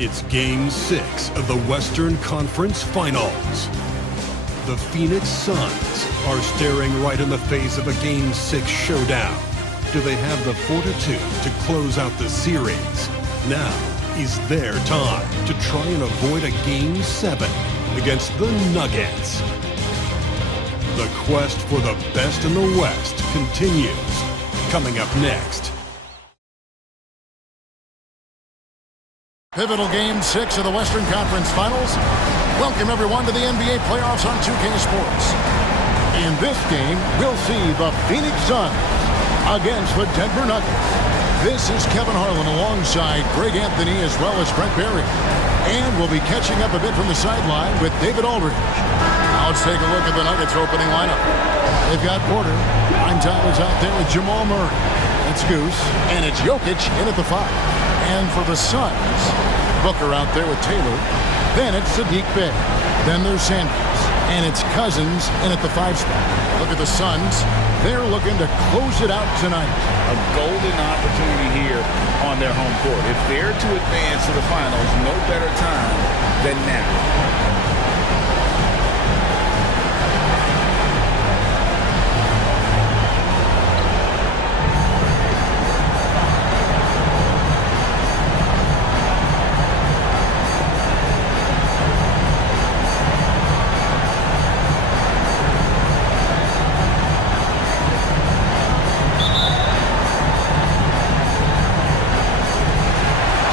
It's Game 6 of the Western Conference Finals. The Phoenix Suns are staring right in the face of a Game 6 showdown. Do they have the fortitude to close out the series? Now is their time to try and avoid a Game 7 against the Nuggets. The quest for the best in the West continues. Coming up next. Pivotal Game 6 of the Western Conference Finals. Welcome everyone to the NBA playoffs on 2K Sports. In this game, we'll see the Phoenix Suns against the Denver Nuggets. This is Kevin Harlan alongside Greg Anthony as well as Brent Barry. And we'll be catching up a bit from the sideline with David Aldridge. Now let's take a look at the Nuggets opening lineup. They've got Porter. Prime time is out there with Jamal Murray. It's Goose. And it's Jokic in at the 5. And for the Suns, Booker out there with Taylor. Then it's Saddiq Bey. Then there's Sanders. And it's Cousins in at the 5 spot. Look at the Suns. They're looking to close it out tonight. A golden opportunity here on their home court. If they're to advance to the finals, no better time than now.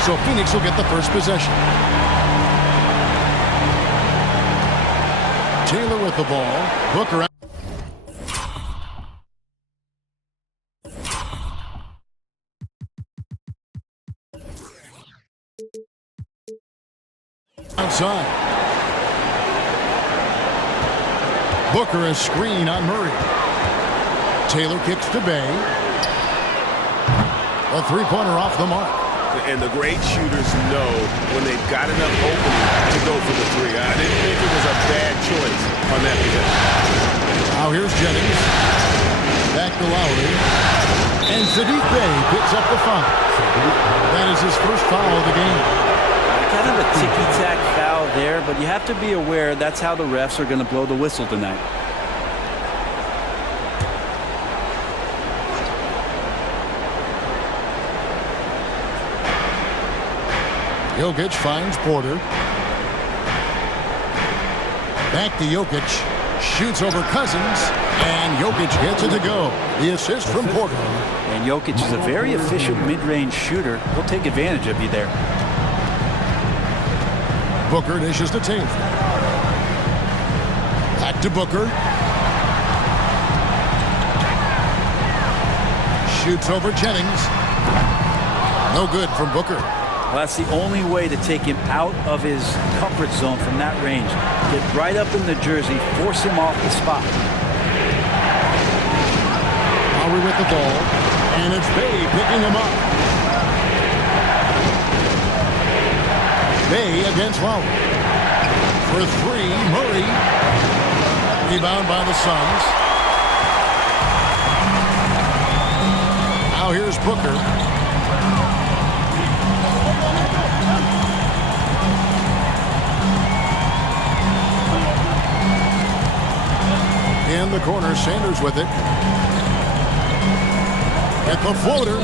So Phoenix will get the first possession. Taylor with the ball. Booker out. Outside. Booker a screen on Murray. Taylor kicks to Bey. A three-pointer off the mark. And the great shooters know when they've got enough opening to go for the three. I didn't think it was a bad choice on that possession. Now here's Jennings. Back to Lowry. And Saddiq Bey picks up the foul. That is his first foul of the game. Kind of a ticky-tack foul there, but you have to be aware that's how the refs are going to blow the whistle tonight. Jokic finds Porter. Back to Jokic. Shoots over Cousins. And Jokic gets it to go. The assist from Porter. And Jokic is a very efficient mid-range shooter. He'll take advantage of you there. Booker dishes to Taylor. Back to Booker. Shoots over Jennings. No good from Booker. Well, that's the only way to take him out of his comfort zone from that range. Get right up in the jersey, force him off the spot. Lowry with the ball, and it's Bey picking him up. Bey against Lowry. For three, Murray. Rebound by the Suns. Now here's Booker. In the corner, Sanders with it. At the floater.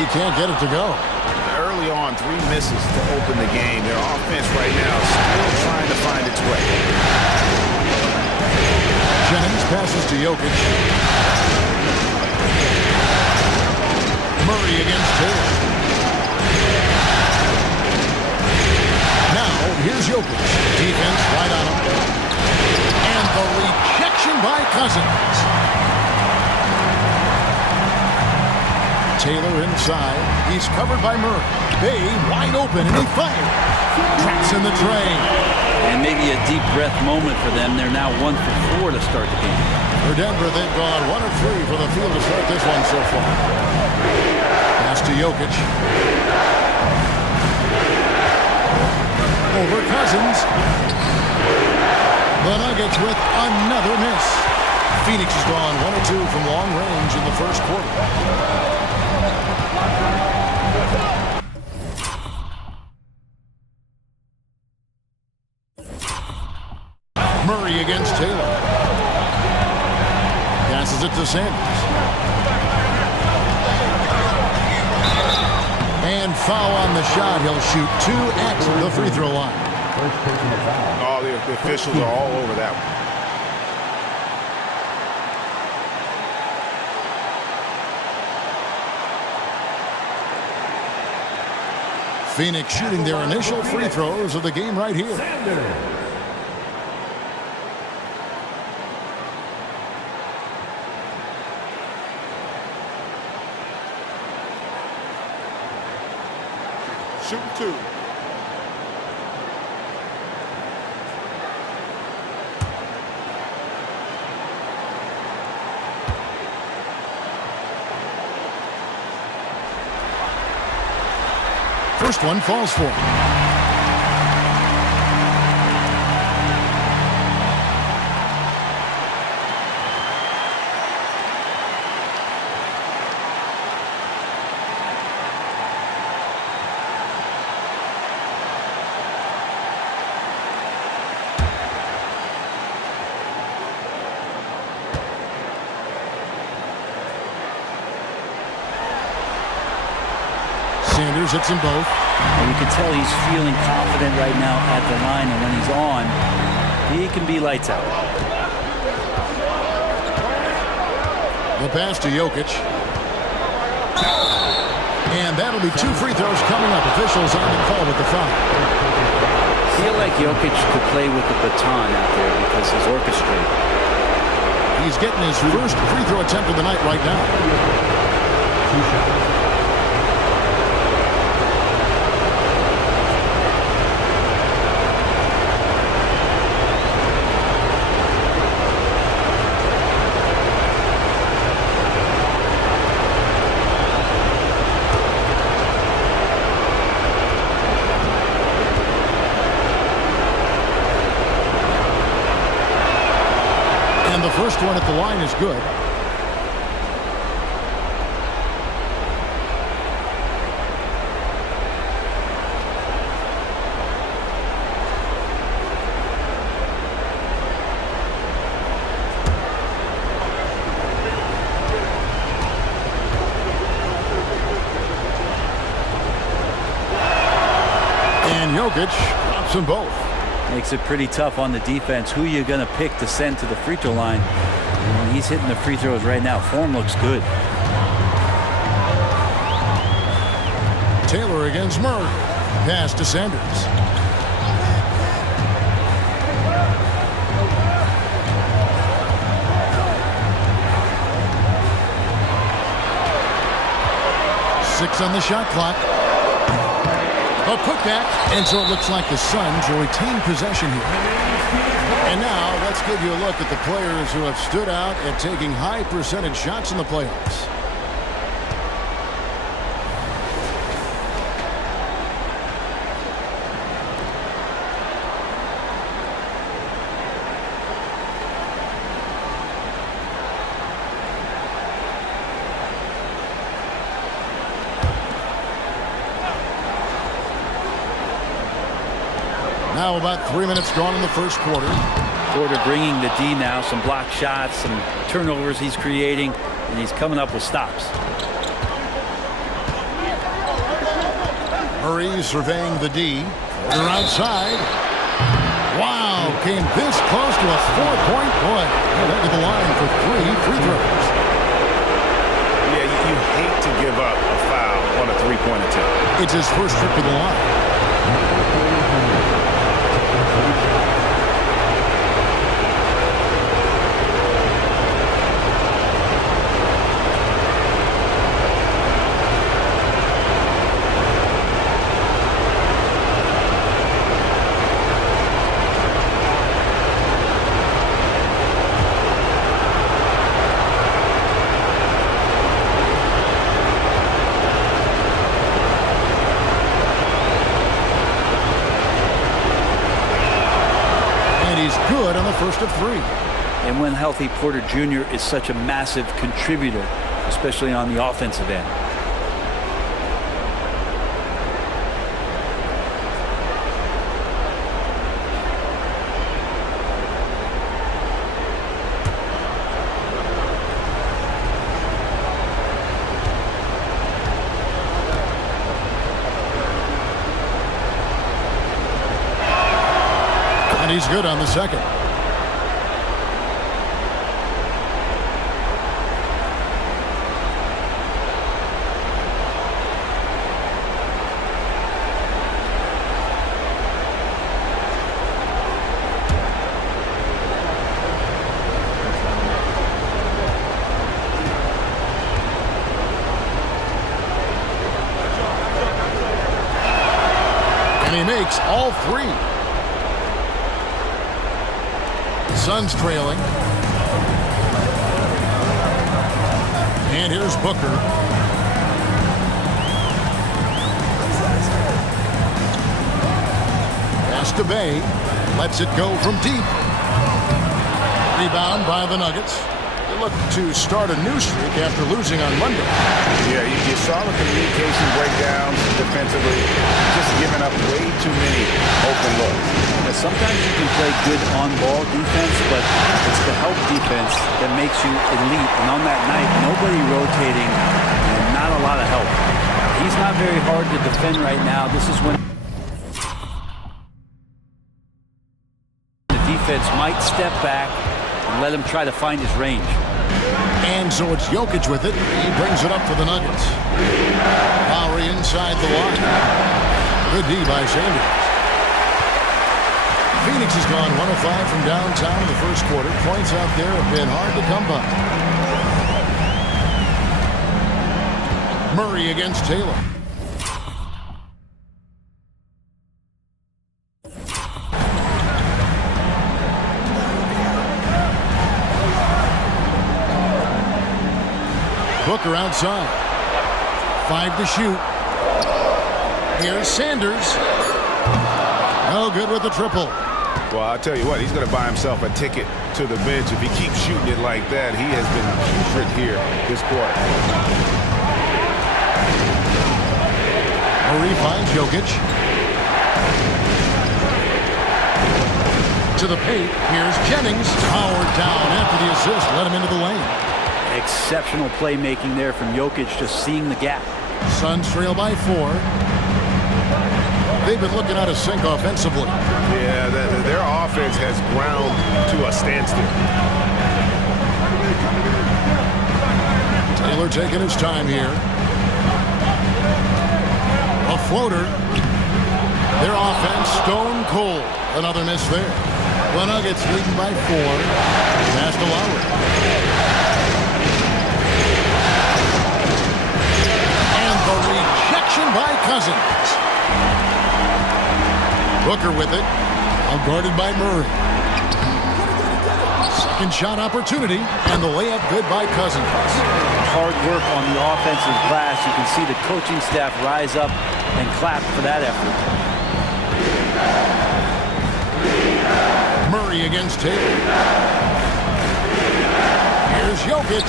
He can't get it to go. Early on, 3 misses to open the game. Their offense right now is still trying to find its way. Jennings passes to Jokic. Murray against Taylor. Now, here's Jokic. Defense right on him. And the rejection by Cousins. Taylor inside. He's covered by Murray. Bey wide open, and he fires. Traps in the train. And maybe a deep breath moment for them. They're now 1 for 4 to start the game. For Denver, they've gone 1 of 3 for the field to start this one so far. Pass to Jokic. Over Cousins. The Nuggets with another miss. Phoenix has gone 1 of 2 from long range in the first quarter. Murray against Taylor. Passes it to Sanders. And foul on the shot. He'll shoot 2 at the free throw line. Oh, the officials are all over that one. Phoenix shooting their initial free throws of the game right here. Shoot 2. First one falls for him. Sanders hits them both. And you can tell he's feeling confident right now at the line, and when he's on, he can be lights out. The pass to Jokic. And that'll be 2 free throws coming up. Officials on the call with the foul. I feel like Jokic could play with the baton out there because he's orchestrated. He's getting his first free throw attempt of the night right now. 2 shots. First one at the line is good. And Jokic drops them both. Makes it pretty tough on the defense. Who you're going to pick to send to the free throw line. And he's hitting the free throws right now. Form looks good. Taylor against Murray. Pass to Sanders. Six on the shot clock. A putback, and so it looks like the Suns will retain possession here. And now let's give you a look at the players who have stood out at taking high percentage shots in the playoffs. Now about 3 minutes gone in the first quarter. Porter bringing the D now. Some block shots, some turnovers he's creating, and he's coming up with stops. Murray surveying the D. Porter outside. Wow, came this close to a 4-point play. Head to the line for 3 free throws. Yeah, you hate to give up a foul on a 3-point attempt. It's his first trip to the line. Good on the first of 3. And when healthy, Porter Jr. is such a massive contributor, especially on the offensive end. He's good on the second. He makes all three. The Suns trailing. And here's Booker. Pass to Bay. Lets it go from deep. Rebound by the Nuggets. They look to start a new streak after losing on Monday. Yeah, you saw the communication breakdowns defensively, just giving up way too many open looks. Yeah, sometimes you can play good on-ball defense, but it's the help defense that makes you elite. And on that night, nobody rotating and not a lot of help. He's not very hard to defend right now. This is when the defense might step back and let him try to find his range. And so it's Jokic with it. He brings it up for the Nuggets. Lowry inside the line. Good D by Sanders. Phoenix has gone 105 from downtown in the first quarter. Points out there have been hard to come by. Murray against Taylor. Booker outside. 5 to shoot. Here's Sanders. No good with the triple. Well, I'll tell you what, he's going to buy himself a ticket to the bench. If he keeps shooting it like that, he has been putrid here this quarter. Murray finds Jokic. To the paint. Here's Jennings. Powered down after the assist. Let him into the lane. Exceptional playmaking there from Jokic, just seeing the gap. Suns trail by 4. They've been looking out of sync offensively. Yeah, their offense has ground to a standstill. Taylor taking his time here. A floater. Their offense stone cold. Another miss there. The Nuggets leading by 4. Pass to Lowry. The rejection by Cousins. Booker with it. All guarded by Murray. Second shot opportunity. And the layup good by Cousins. Hard work on the offensive glass. You can see the coaching staff rise up and clap for that effort. Murray against Taylor. Here's Jokic.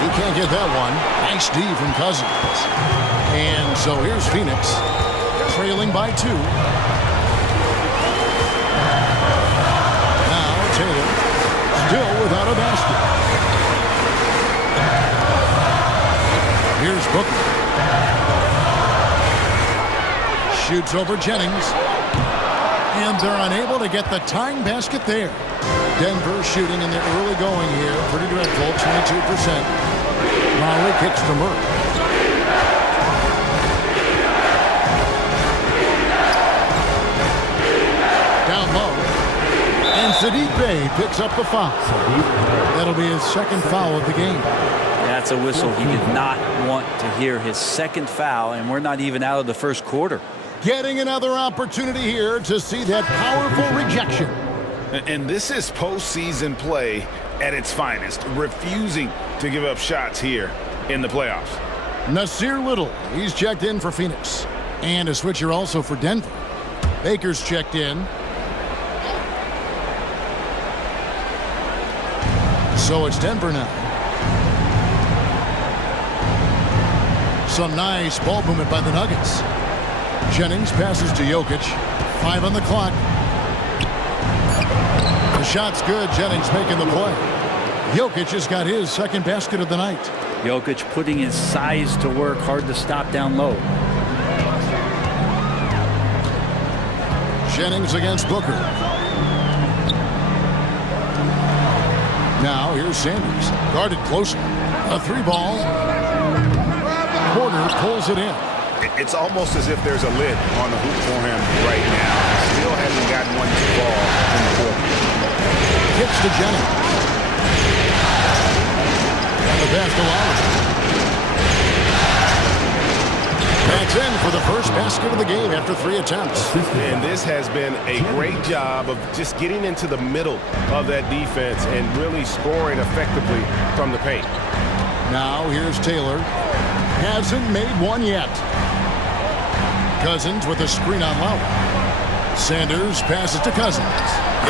He can't get that one. Nice D from Cousins. And so here's Phoenix, trailing by 2. Now Taylor, still without a basket. Here's Booker. Shoots over Jennings. And they're unable to get the tying basket there. Denver shooting in the early going here. Pretty dreadful, 22%. Lowry kicks to Murray. Down low. And Saddiq Bey picks up the foul. That'll be his second foul of the game. That's a whistle. He did not want to hear his second foul, and we're not even out of the first quarter. Getting another opportunity here to see that powerful rejection. And this is postseason play at its finest, refusing to give up shots here in the playoffs. Nasir Little, he's checked in for Phoenix. And a switcher also for Denver. Baker's checked in. So it's Denver now. Some nice ball movement by the Nuggets. Jennings passes to Jokic. 5 on the clock. The shot's good. Jennings making the play. Jokic has got his second basket of the night. Jokic putting his size to work. Hard to stop down low. Jennings against Booker. Now here's Sanders. Guarded closer. A 3-ball. Porter pulls it in. It's almost as if there's a lid on the hoop for him right now. Still hasn't gotten one to fall in the quarter. Kicks to Jennings. The pass to Lowry. That's in for the first basket of the game after 3 attempts. And this has been a great job of just getting into the middle of that defense and really scoring effectively from the paint. Now here's Taylor. Hasn't made one yet. Cousins with a screen on Lowry. Sanders passes to Cousins.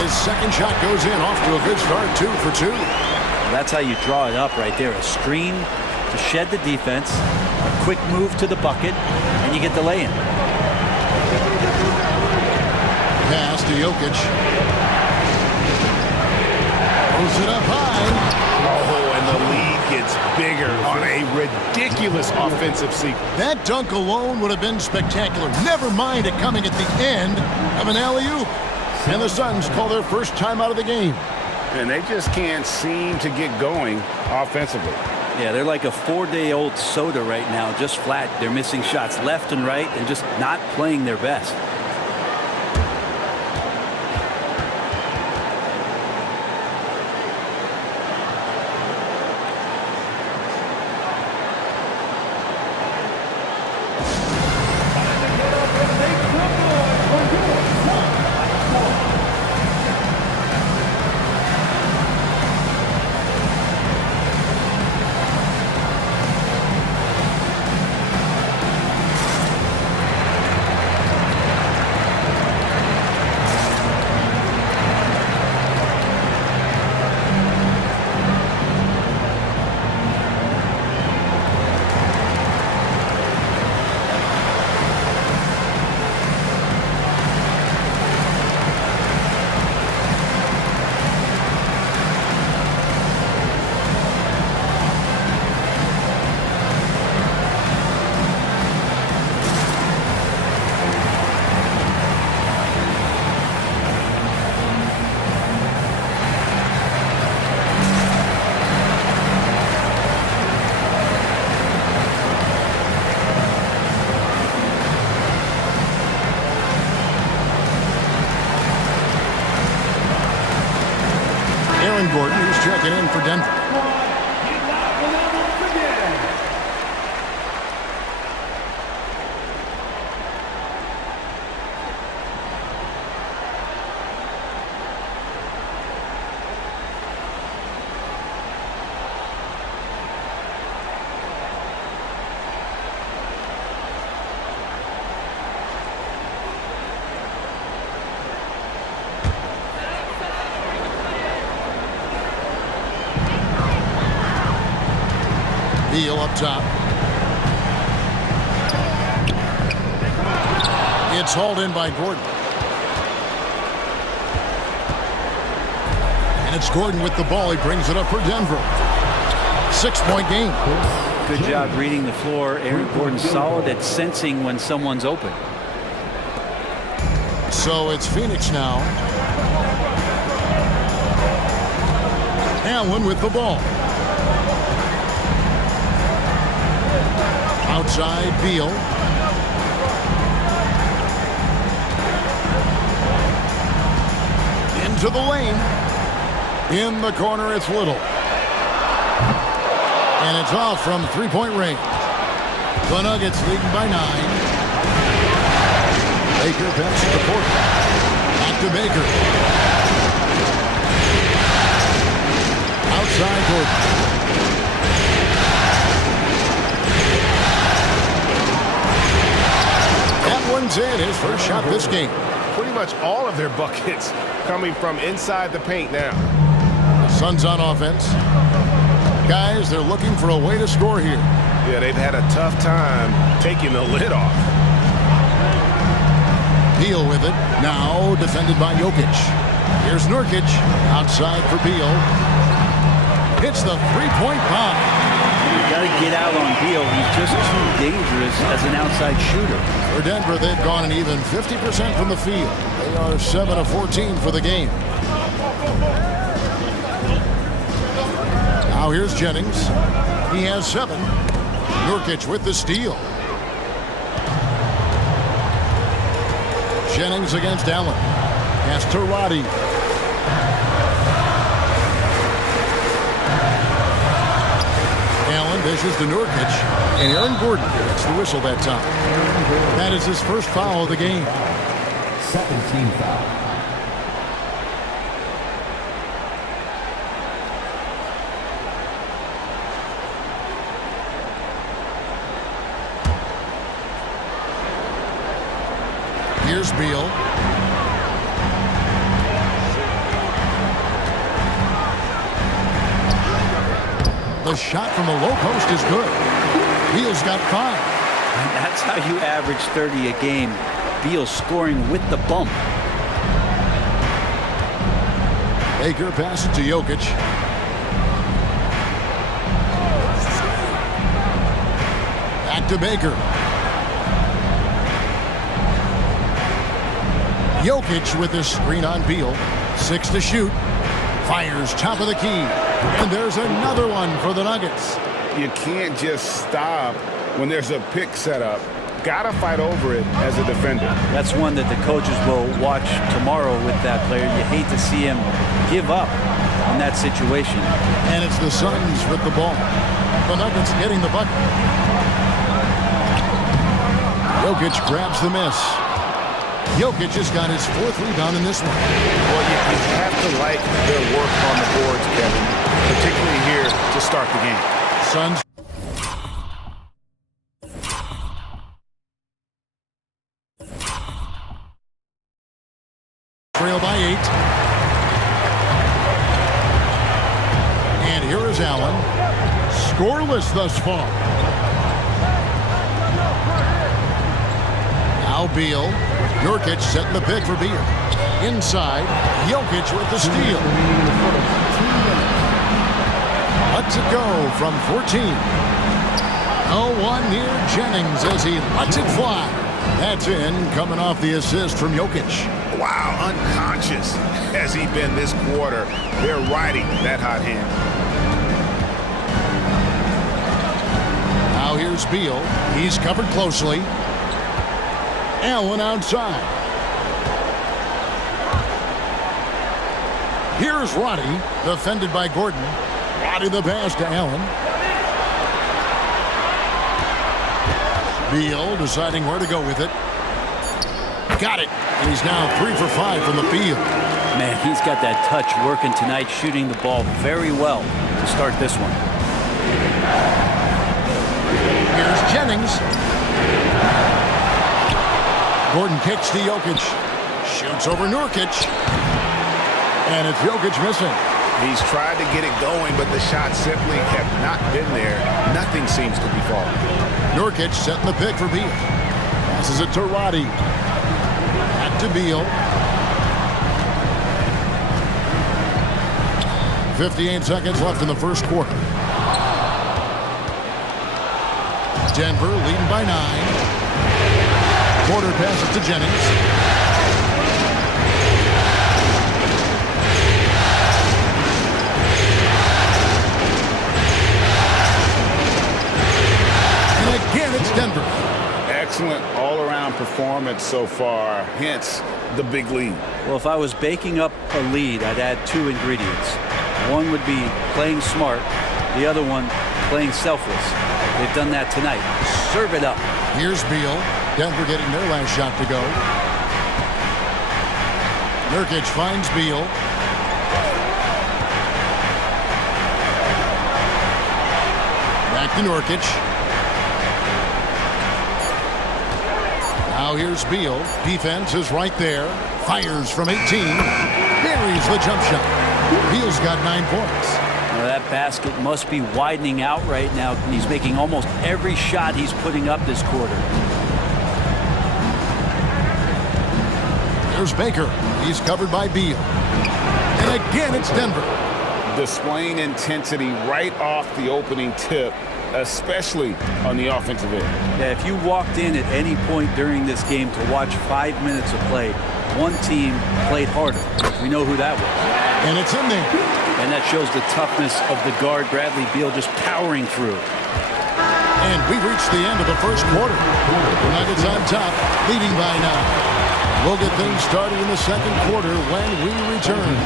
His second shot goes in, off to a good start, 2 for 2. That's how you draw it up right there. A screen to shed the defense, a quick move to the bucket, and you get the lay-in. Pass to Jokic. Throws it up high. Oh, and the lead gets bigger on a ridiculous offensive sequence. That dunk alone would have been spectacular. Never mind it coming at the end of an alley-oop. And the Suns call their first time out of the game. And they just can't seem to get going offensively. Yeah, they're like a 4-day-old soda right now, just flat. They're missing shots left and right and just not playing their best. Gordon, who's checking in for Denver. Beal up top. It's hauled in by Gordon. And it's Gordon with the ball. He brings it up for Denver. 6-point game. Good job reading the floor. Aaron Gordon's solid at sensing when someone's open. So it's Phoenix now. Allen with the ball. Outside, Beal. Into the lane. In the corner, it's Little. And it's off from 3-point range. The Nuggets leading by 9. Baker passes to Porter. Back to Baker. Outside, Gordon. One's in his first shot this game. Pretty much all of their buckets coming from inside the paint now. Suns on offense. Guys, they're looking for a way to score here. Yeah, they've had a tough time taking the lid off. Beal with it. Now defended by Jokic. Here's Nurkic. Outside for Beal. Hits the 3-point bomb. You got to get out on Beal. He's just too dangerous as an outside shooter. For Denver, they've gone an even 50% from the field. They are 7 of 14 for the game. Now here's Jennings. He has 7. Nurkic with the steal. Jennings against Allen. Pass to Roddy. Allen dishes to Nurkic. And Aaron Gordon gets the whistle that time. That is his first foul of the game. Second team foul. Here's Beal. The shot from the low post is good. Beal's got 5. And that's how you average 30 a game. Beal scoring with the bump. Baker passes to Jokic. Back to Baker. Jokic with the screen on Beal. 6 to shoot. Fires top of the key. And there's another one for the Nuggets. You can't just stop when there's a pick set up. Gotta fight over it as a defender. That's one that the coaches will watch tomorrow with that player. You hate to see him give up on that situation. And it's the Suns with the ball. The Nuggets getting the bucket. Jokic grabs the miss. Jokic has got his 4th rebound in this one. Well, you have to like their work on the boards, Kevin, particularly here to start the game. Suns trail by 8. And here is Allen. Scoreless thus far. Now Beal. Nurkic setting the pick for Beal. Inside, Jokic with the steal. Lets it go from 14. Oh, one near Jennings as he lets it fly. That's in, coming off the assist from Jokic. Wow, unconscious has he been this quarter. They're riding that hot hand. Now here's Beal. He's covered closely. Allen outside. Here's Roddy, defended by Gordon. Roddy the pass to Allen. Beal deciding where to go with it. Got it. And he's now 3 for 5 from the field. Man, he's got that touch working tonight, shooting the ball very well to start this one. Here's Jennings. Gordon kicks to Jokic. Shoots over Nurkic. And it's Jokic missing. He's tried to get it going, but the shot simply have not been there. Nothing seems to be falling. Nurkic setting the pick for Beal. Passes it to Roddy. Back to Beal. 58 seconds left in the first quarter. Denver leading by 9. Porter passes to Jennings. And again, it's Denver. Excellent all-around performance so far, hence the big lead. Well, if I was baking up a lead, I'd add 2 ingredients. One would be playing smart. The other one, playing selfless. They've done that tonight. Serve it up. Here's Beal. Denver getting their last shot to go. Nurkic finds Beal. Back to Nurkic. Now here's Beal. Defense is right there. Fires from 18. Buries the jump shot. Beal's got 9 points. Now that basket must be widening out right now. He's making almost every shot he's putting up this quarter. There's Baker. He's covered by Beal. And again, it's Denver. Displaying intensity right off the opening tip, especially on the offensive end. Yeah, if you walked in at any point during this game to watch 5 minutes of play, one team played harder. We know who that was. And it's in there. And that shows the toughness of the guard, Bradley Beal, just powering through. And we've reached the end of the first quarter. The Nuggets on top, leading by 9. We'll get things started in the second quarter when we return.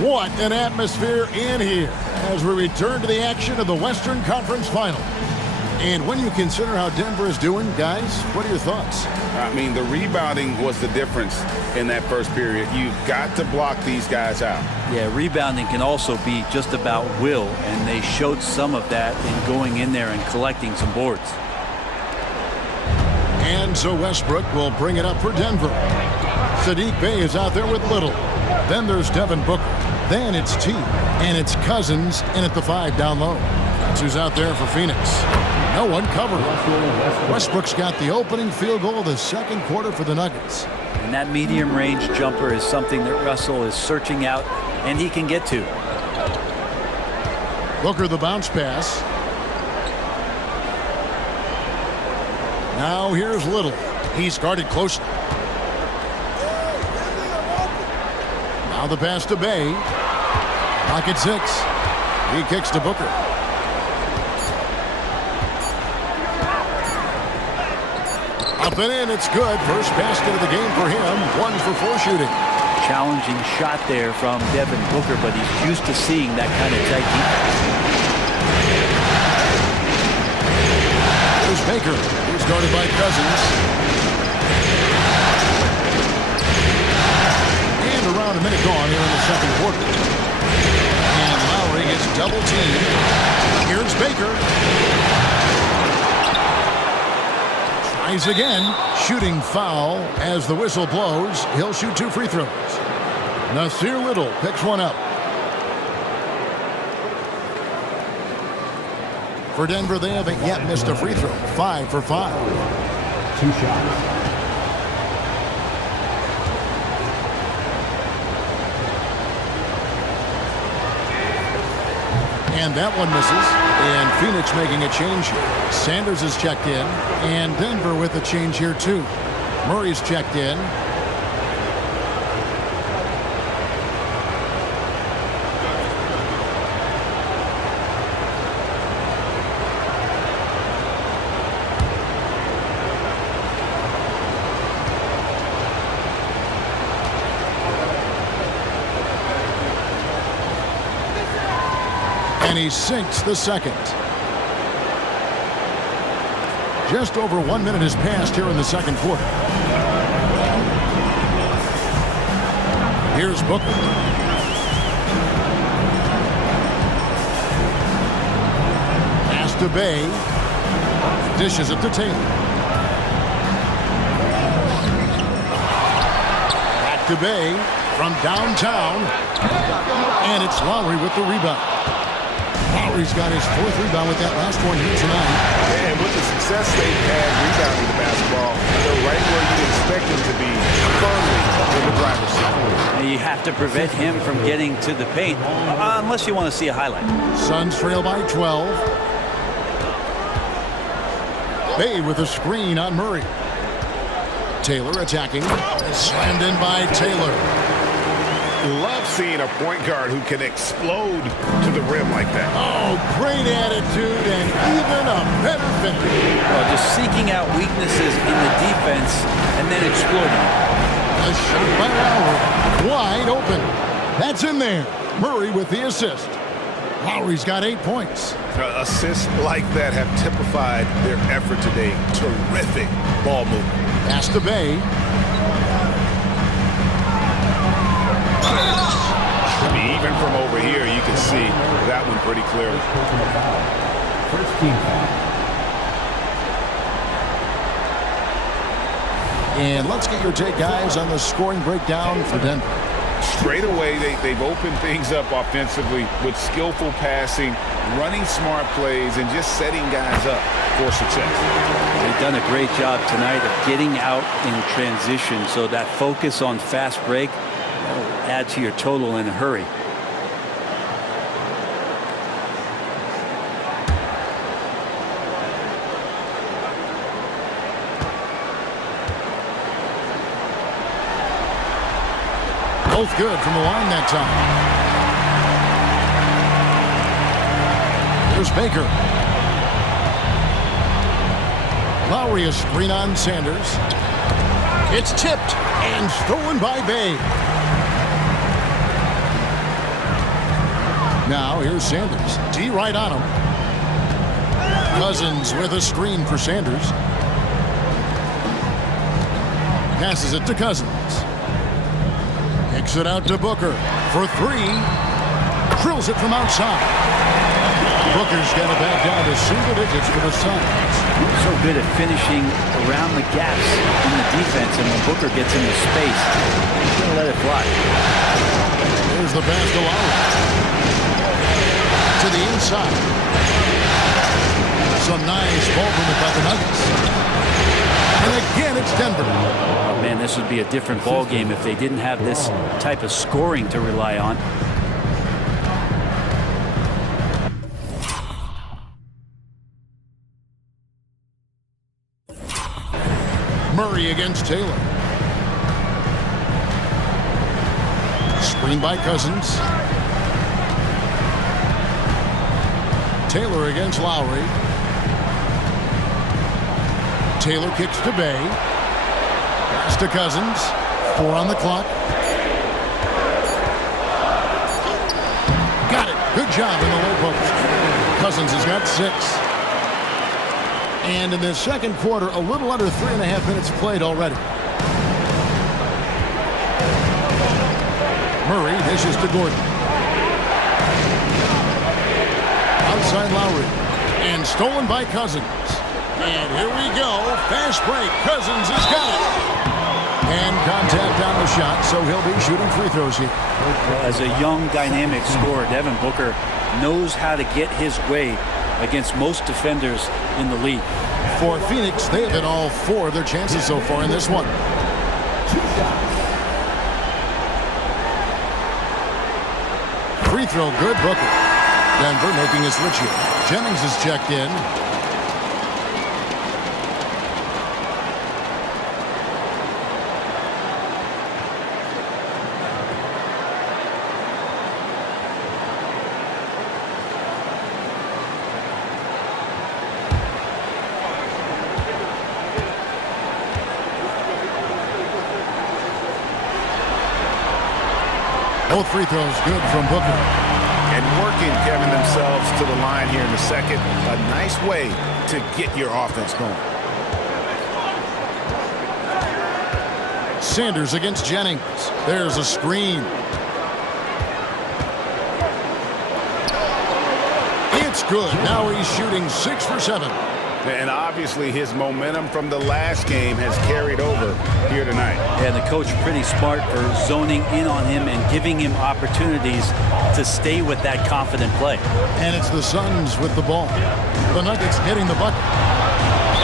What an atmosphere in here as we return to the action of the Western Conference Final. And when you consider how Denver is doing, guys, what are your thoughts? I mean, the rebounding was the difference in that first period. You've got to block these guys out. Yeah, rebounding can also be just about will, and they showed some of that in going in there and collecting some boards. And so Westbrook will bring it up for Denver. Saddiq Bey is out there with Little. Then there's Devin Booker. Then it's T. And it's Cousins in at the 5 down low. That's who's out there for Phoenix. No one covered. Westbrook's got the opening field goal of the second quarter for the Nuggets. And that medium-range jumper is something that Russell is searching out, and he can get to. Booker the bounce pass. Now here's Little. He's guarded closely. Now the pass to Bey. Pocket 6. He kicks to Booker. Up and in, it's good. First basket of the game for him. 1 for 4 shooting. Challenging shot there from Devin Booker, but he's used to seeing that kind of tight defense. Here's Baker. He's guarded by Cousins. And around a minute gone here in the second quarter. And Lowry gets double teamed. Here's Baker. Tries again. Shooting foul as the whistle blows. He'll shoot 2 free throws. Nasir Little picks one up. For Denver, they haven't yet missed a free throw. 5 for 5. 2 shots. And that one misses. And Phoenix making a change here. Sanders is checked in. And Denver with a change here too. Murray's checked in. And he sinks the second. Just over 1 minute has passed here in the second quarter. Here's Booker. Pass to Bey. Dishes it to Taylor. Back to Bey from downtown. And it's Lowry with the rebound. Lowry's got his 4th rebound with that last one here tonight. And with the success they've had rebounding the basketball, they're right where you'd expect them to be, firmly in the driver's seat. And you have to prevent him from getting to the paint, unless you want to see a highlight. Suns trail by 12. Bey with a screen on Murray. Taylor attacking. Slammed in by Taylor. Love seeing a point guard who can explode to the rim like that. Oh, great attitude and even a better finish. Well, just seeking out weaknesses in the defense and then exploiting it. A shot by Lowry. Wide open. That's in there. Murray with the assist. Lowry's got 8 points. Assists like that have typified their effort today. Terrific ball movement. Pass to Bey. Even from over here, you can see that one pretty clearly. First team foul. And let's get your take, guys, on the scoring breakdown for Denver. Straight away, they've opened things up offensively with skillful passing, running smart plays, and just setting guys up for success. They've done a great job tonight of getting out in transition, so that focus on fast break will add to your total in a hurry. Both good from the line that time. Here's Baker. Lowry, a screen on Sanders. It's tipped and stolen by Bay. Now here's Sanders. D right on him. Cousins with a screen for Sanders. Passes it to Cousins. Kicks it out to Booker for three. Drills it from outside. Booker's got it back down to single digits for the Suns. So good at finishing around the gaps in the defense, and when Booker gets into space, he's going to let it fly. Here's the pass to Lowry. To the inside. Some nice ball movement by the Nuggets. And again, it's Denver. Oh, man, this would be a different ball game if they didn't have this type of scoring to rely on. Murray against Taylor. Screen by Cousins. Taylor against Lowry. Taylor kicks to Bay. Pass to Cousins. 4 on the clock. Got it. Good job in the low post. Cousins has got 6. And in the second quarter, a little under 3.5 minutes played already. Murray dishes to Gordon. Outside Lowry. And stolen by Cousins. And here we go. Fast break. Cousins has got it. And contact on the shot, so he'll be shooting free throws here. As a young, dynamic scorer, Devin Booker knows how to get his way against most defenders in the league. For Phoenix, they have hit all 4 of their chances so far in this one. Free throw good, Booker. Denver making a switch here. Jennings is checked in. Both free throws good from Booker. And working, Kevin, themselves to the line here in the second. A nice way to get your offense going. Sanders against Jennings. There's a screen. It's good. Now he's shooting 6 for 7. And obviously his momentum from the last game has carried over here tonight. Yeah, the coach pretty smart for zoning in on him and giving him opportunities to stay with that confident play. And it's the Suns with the ball. The Nuggets getting the bucket.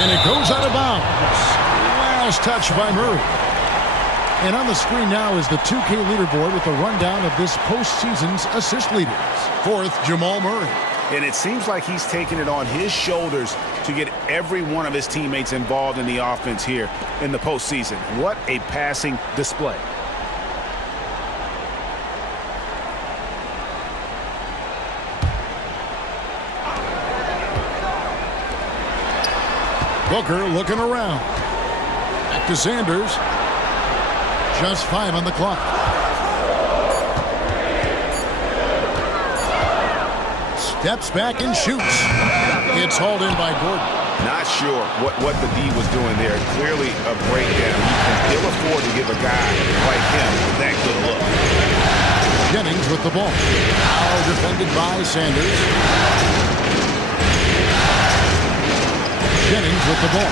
And it goes out of bounds. Last touch by Murray. And on the screen now is the 2K leaderboard with a rundown of this postseason's assist leaders. 4th, Jamal Murray. And it seems like he's taking it on his shoulders to get every one of his teammates involved in the offense here in the postseason. What a passing display. Booker looking around. Back to Sanders. Just 5 on the clock. Steps back and shoots. It's hauled in by Gordon. Not sure what the D was doing there. Clearly a breakdown. You can ill afford to give a guy like him that good look. Jennings with the ball. Now defended by Sanders. Jennings with the ball.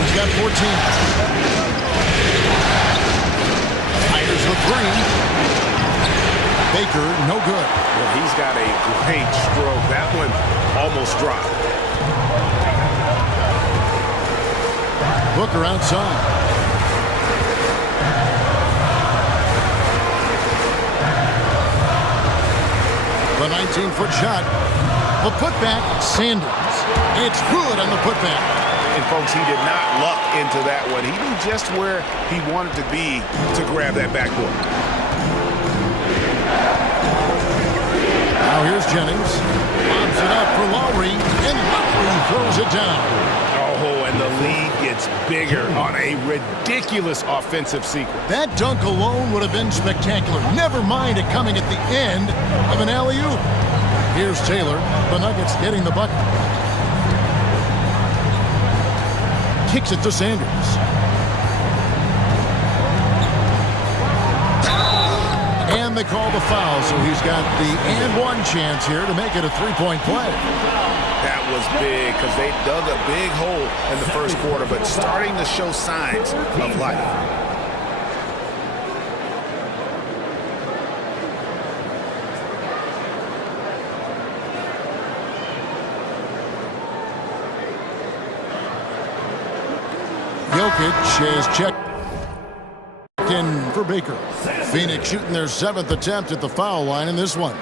He's got 14. Fires the three. Baker, no good. Well, he's got a great stroke. That one almost dropped. Booker outside. The 19-foot shot. The putback, Sanders. It's good on the putback. And folks, he did not luck into that one. He knew just where he wanted to be to grab that backboard. Now here's Jennings. Lobs it up for Lowry, and Lowry throws it down. Oh, and the lead gets bigger on a ridiculous offensive sequence. That dunk alone would have been spectacular. Never mind it coming at the end of an alley-oop. Here's Taylor. The Nuggets getting the bucket. Kicks it to Sanders. And they call the foul, so he's got the and-one chance here to make it a three-point play. That was big because they dug a big hole in the first quarter, but starting to show signs of life. Jokic is checked in for Baker. Phoenix shooting their 7th attempt at the foul line in this one.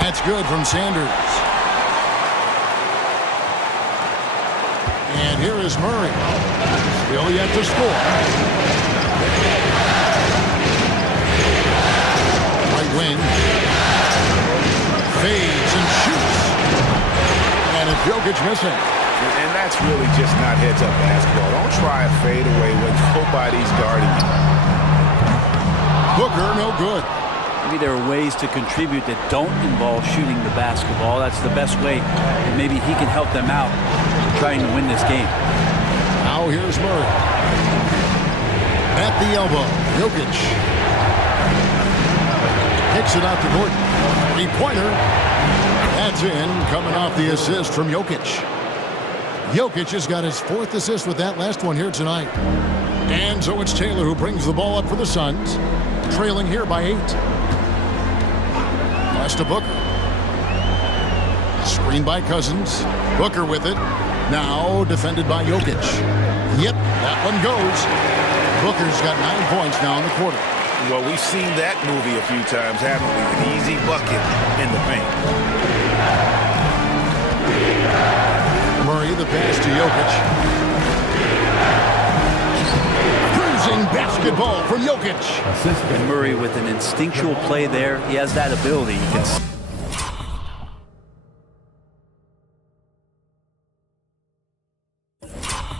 That's good from Sanders. And here is Murray. Still yet to score. Right wing. Fades and shoots. And it's Jokic missing. And that's really just not heads-up basketball. Don't try a fadeaway when nobody's guarding you. Booker, no good. Maybe there are ways to contribute that don't involve shooting the basketball. That's the best way. And maybe he can help them out trying to win this game. Now here's Murray. At the elbow. Jokic. Kicks it out to Gordon. Three-pointer. That's in, coming off the assist from Jokic. Jokic has got his 4th assist with that last one here tonight. And so it's Taylor who brings the ball up for the Suns, trailing here by 8. Pass to Booker. Screen by Cousins. Booker with it. Now defended by Jokic. Yep, that one goes. Booker's got 9 points now in the quarter. Well, we've seen that movie a few times, haven't we? An easy bucket in the paint. Murray, the pass to Jokic. Cruising basketball from Jokic. And Murray with an instinctual play there. He has that ability. He can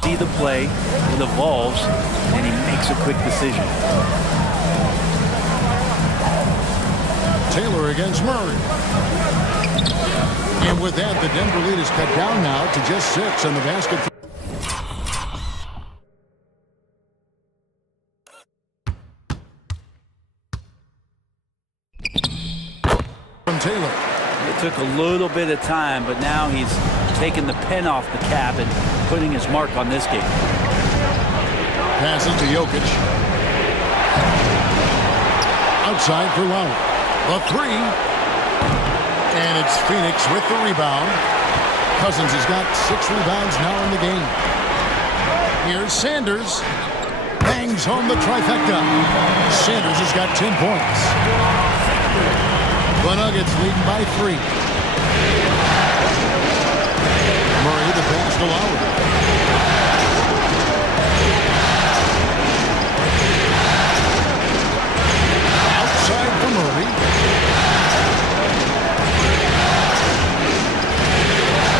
see the play, it evolves, and he makes a quick decision. Taylor against Murray. And with that, the Denver lead is cut down now to just 6 on the basket. From Taylor. It took a little bit of time, but now he's taking the pen off the cap and putting his mark on this game. Passes to Jokic. Outside for Lowry. The 3. And it's Phoenix with the rebound. Cousins has got 6 rebounds now in the game. Here's Sanders. Bangs home the trifecta. Sanders has got 10 points. The Nuggets leading by 3. Murray the pass to Lowry. Outside for Murray.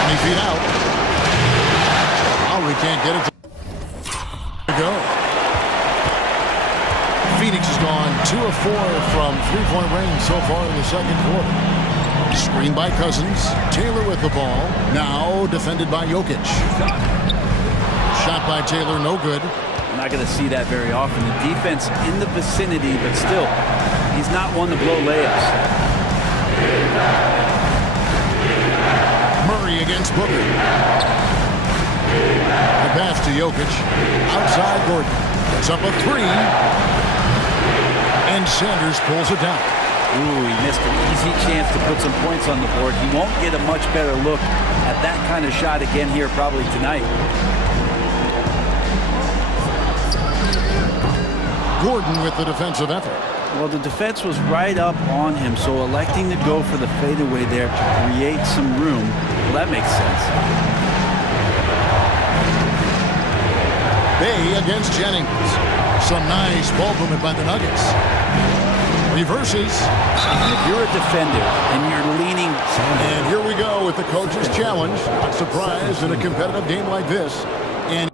20 feet out. Lowry can't get it to go. Phoenix has gone 2 of 4 from three-point range so far in the second quarter. Screen by Cousins. Taylor with the ball. Now defended by Jokic. shot by Taylor, no good. I'm not going to see that very often. The defense in the vicinity, but still, he's not one to blow layups. Murray against Booker. The pass to Jokic. Outside Gordon. It's up a three. And Sanders pulls it down. Ooh, he missed an easy chance to put some points on the board. He won't get a much better look at that kind of shot again here probably tonight. Gordon with the defensive effort. Well, the defense was right up on him, so electing to go for the fadeaway there to create some room, well, that makes sense. Bay against Jennings. Some nice ball movement by the Nuggets. Reverses. And if you're a defender and you're leaning... And here we go with the coach's challenge. Not surprised in a competitive game like this. And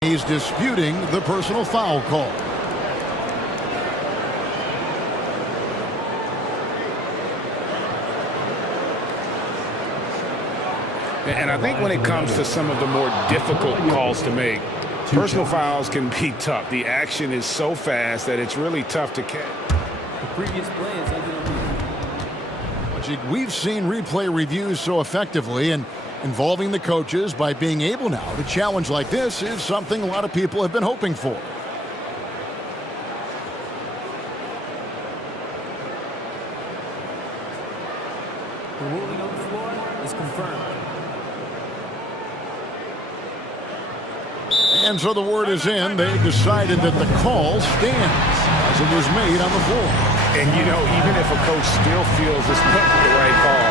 he's disputing the personal foul call. And I think when it comes to some of the more difficult calls to make, personal fouls can be tough. The action is so fast that it's really tough to catch. The previous play is ended up. We've seen replay reviews so effectively, and involving the coaches by being able now to challenge like this is something a lot of people have been hoping for. The ruling on the floor is confirmed. And so the word is in. They've decided that the call stands as it was made on the floor. And, you know, even if a coach still feels this wasn't the right call,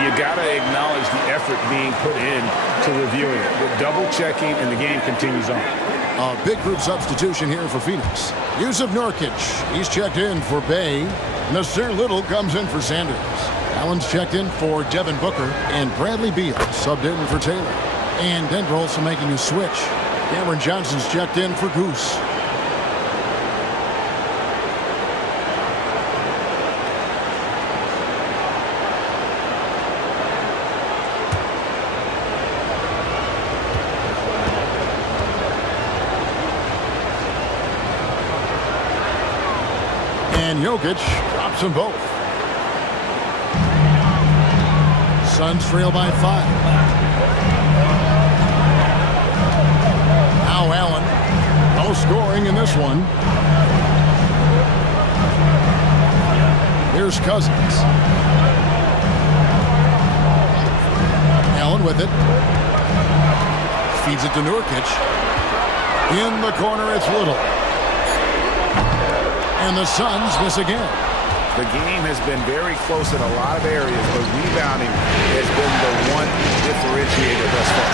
you got to acknowledge the effort being put in to reviewing it. The double checking, and the game continues on. A big group substitution here for Phoenix. Yusuf Nurkic, he's checked in for Bay. Nasir Little comes in for Sanders. Allen's checked in for Devin Booker, and Bradley Beal subbed in for Taylor. And Denver also making a switch. Cameron Johnson's checked in for Goose. And Jokic drops them both. Suns trail by 5. Now Allen. No scoring in this one. Here's Cousins. Allen with it. Feeds it to Nurkic. In the corner, it's Little. And the Suns miss again. The game has been very close in a lot of areas, but rebounding has been the one differentiator thus far.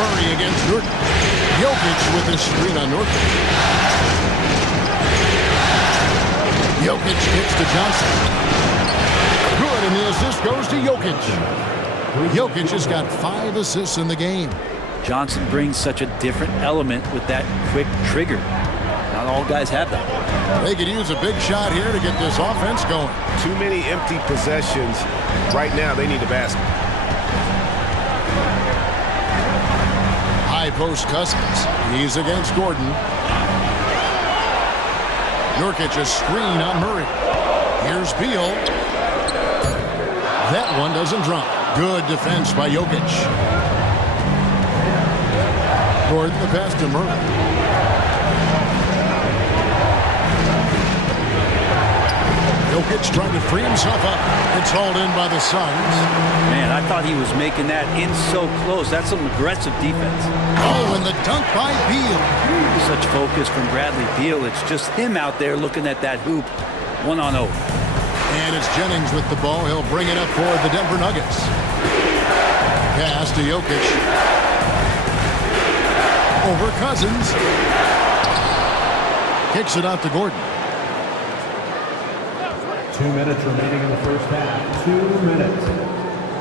Murray against Nurkic. Jokic with his screen on Nurkic. Jokic kicks to Johnson. Good, and the assist goes to Jokic. Jokic has got 5 assists in the game. Johnson brings such a different element with that quick trigger. Not all guys have that. They could use a big shot here to get this offense going. Too many empty possessions. Right now, they need a basket. High post Cousins. He's against Gordon. Nurkic a screen on Murray. Here's Beal. That one doesn't drop. Good defense by Jokic. Gordon the pass to Murray. Jokic trying to free himself up. It's hauled in by the Suns. Man, I thought he was making that in so close. That's some aggressive defense. Oh, and the dunk by Beal. Such focus from Bradley Beal. It's just him out there looking at that hoop 1-on-0. And it's Jennings with the ball. He'll bring it up for the Denver Nuggets. Pass to Jokic. Over Cousins. Kicks it out to Gordon. 2 minutes remaining in the first half. 2 minutes.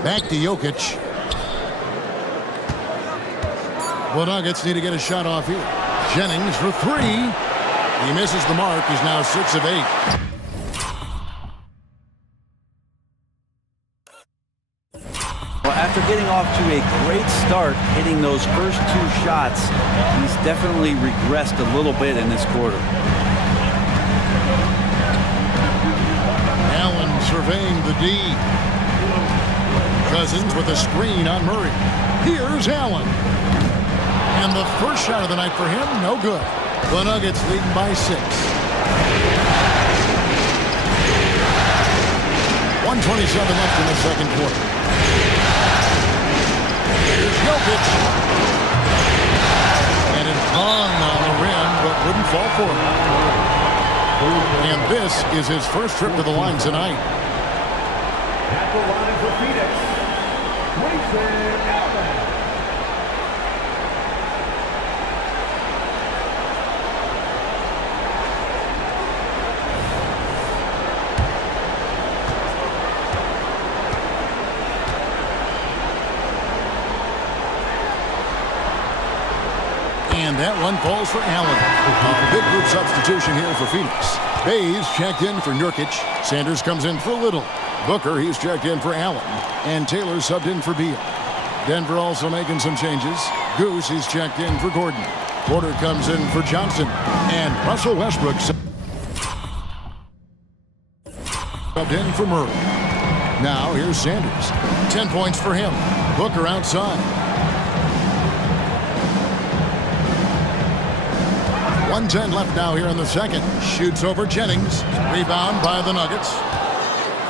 Back to Jokic. The Nuggets need to get a shot off here. Jennings for three. He misses the mark. He's now 6 of 8. Well, after getting off to a great start, hitting those first 2 shots, he's definitely regressed a little bit in this quarter. Allen surveying the D. Cousins with a screen on Murray. Here's Allen. And the first shot of the night for him, no good. The Nuggets leading by 6. 1:27 left in the second quarter. Here's Jokic. And it hung on the rim, but wouldn't fall for him. And this is his first trip to the line tonight. At the line for Phoenix, Grayson Allen. And that one falls for Allen. A big group substitution here for Phoenix. Bays checked in for Nurkic. Sanders comes in for Little. Booker, he's checked in for Allen. And Taylor subbed in for Beal. Denver also making some changes. Goose, he's checked in for Gordon. Porter comes in for Johnson. And Russell Westbrook subbed in for Murray. Now here's Sanders. 10 points for him. Booker outside. 1:10 left now here in the second. Shoots over Jennings. Rebound by the Nuggets.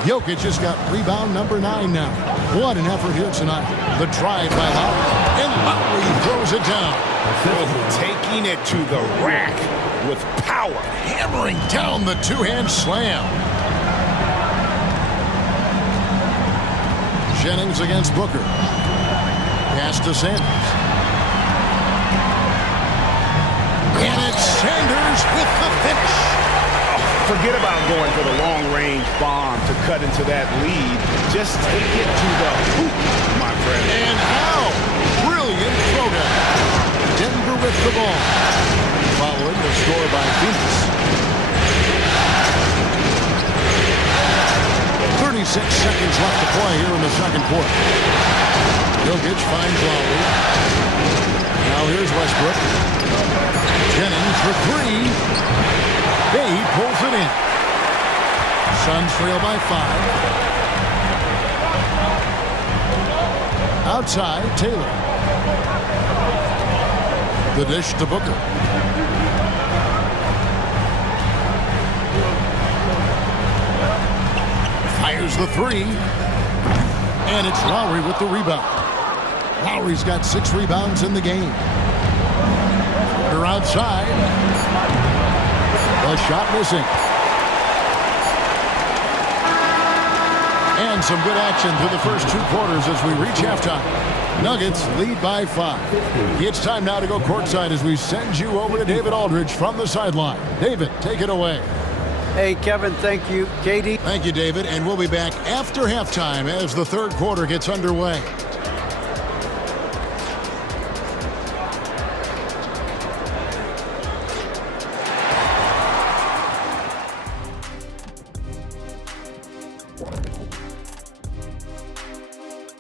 Jokic just got rebound number 9 now. What an effort here tonight. The drive by Lowry. And Lowry throws it down. Taking it to the rack with power. Hammering down the two-hand slam. Jennings against Booker. Pass to Sanders. And it's Sanders with the finish. Forget about going for the long-range bomb to cut into that lead. Just take it to the hoop, my friend. And how brilliant throwdown. Denver with the ball. Following the score by Phoenix. 36 seconds left to play here in the second quarter. Jokic finds Lowry. Now here's Westbrook. Jennings for three. He pulls it in. Suns trail by 5. Outside, Taylor. The dish to Booker. Fires the 3. And it's Lowry with the rebound. Lowry's got 6 rebounds in the game. They're outside. The shot missing. And some good action through the first 2 quarters as we reach halftime. Nuggets lead by 5. It's time now to go courtside as we send you over to David Aldridge from the sideline. David, take it away. Hey, Kevin, thank you. Katie. Thank you, David. And we'll be back after halftime as the third quarter gets underway.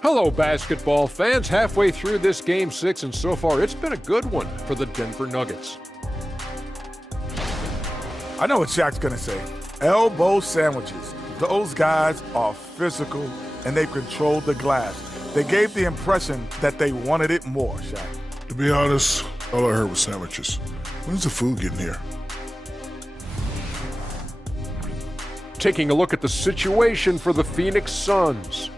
Hello, basketball fans. Halfway through this Game 6, and so far it's been a good one for the Denver Nuggets. I know what Shaq's going to say. Elbow sandwiches. Those guys are physical, and they've controlled the glass. They gave the impression that they wanted it more, Shaq. To be honest, all I heard was sandwiches. When's the food getting here? Taking a look at the situation for the Phoenix Suns.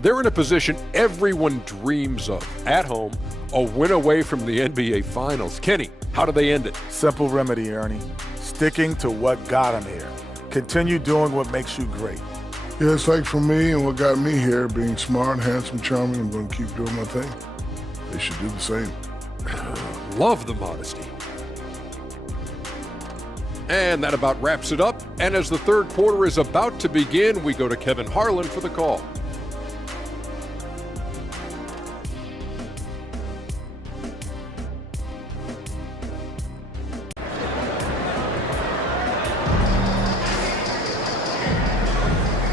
They're in a position everyone dreams of. At home, a win away from the NBA Finals. Kenny, how do they end it? Simple remedy, Ernie. Sticking to what got them here. Continue doing what makes you great. Yeah, it's like for me and what got me here, being smart, handsome, charming, I'm going to keep doing my thing. They should do the same. Love the modesty. And that about wraps it up. And as the third quarter is about to begin, we go to Kevin Harlan for the call.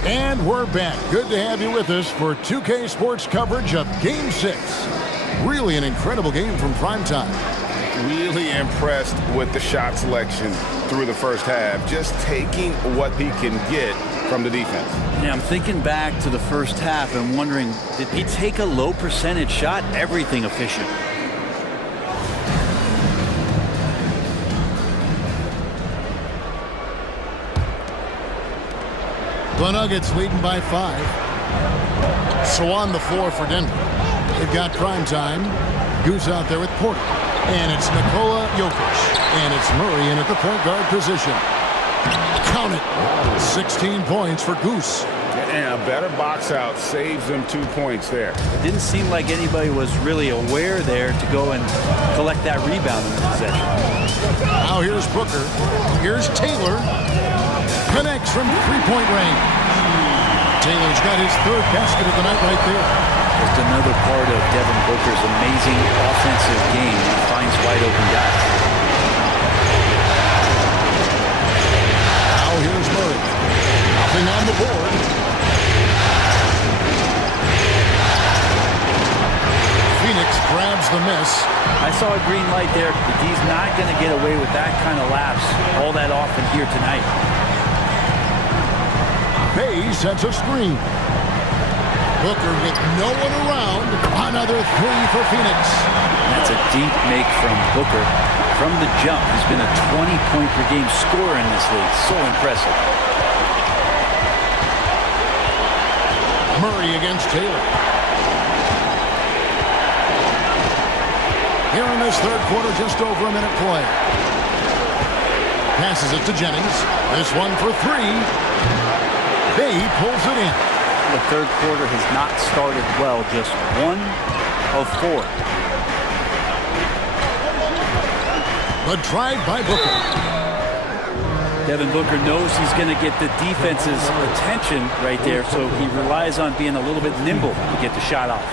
And we're back. Good to have you with us for 2K Sports coverage of Game 6. Really an incredible game from primetime. Really impressed with the shot selection through the first half. Just taking what he can get from the defense. Yeah, I'm thinking back to the first half and wondering, did he take a low percentage shot? Everything efficient. The Nuggets leading by 5. So on the floor for Denver. They've got primetime. Goose out there with Porter. And it's Nikola Jokic. And it's Murray in at the point guard position. Count it. 16 points for Goose. And a better box out saves them 2 points there. It didn't seem like anybody was really aware there to go and collect that rebound in the possession. Now here's Booker. Here's Taylor. Connects from three-point range. Taylor's got his third basket of the night right there. Just another part of Devin Booker's amazing offensive game. He finds wide open guys. Now here's Murray. Nothing on the board. Phoenix grabs the miss. I saw a green light there. He's not going to get away with that kind of lapse all that often here tonight. Bay sets a screen. Booker with no one around. Another three for Phoenix. That's a deep make from Booker. From the jump, he's been a 20-point per game scorer in this league. So impressive. Murray against Taylor. Here in this third quarter, just over a minute play. Passes it to Jennings. This one for three. Bay pulls it in. The third quarter has not started well. Just 1 of 4. The drive by Booker. Devin Booker knows he's going to get the defense's attention right there, so he relies on being a little bit nimble to get the shot off.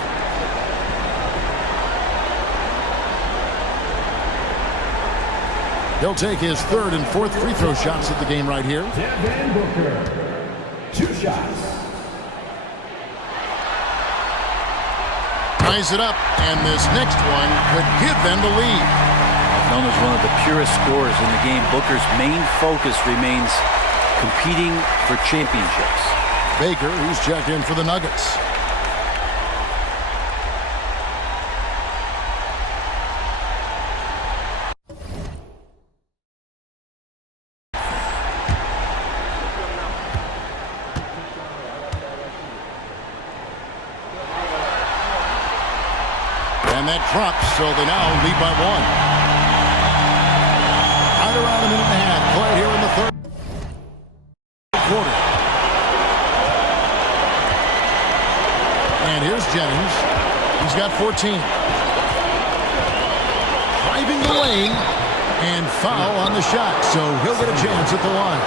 He'll take his third and fourth free throw shots at the game right here. Devin Booker. 2 shots. Ties it up, and this next one could give them the lead. Known as one of the purest scorers in the game, Booker's main focus remains competing for championships. Baker, who's checked in for the Nuggets. And that drops, so they now lead by 1. Right around a minute and a half played here in the third quarter. And here's Jennings. He's got 14. Driving the lane and foul on the shot, so he'll get a chance at the line.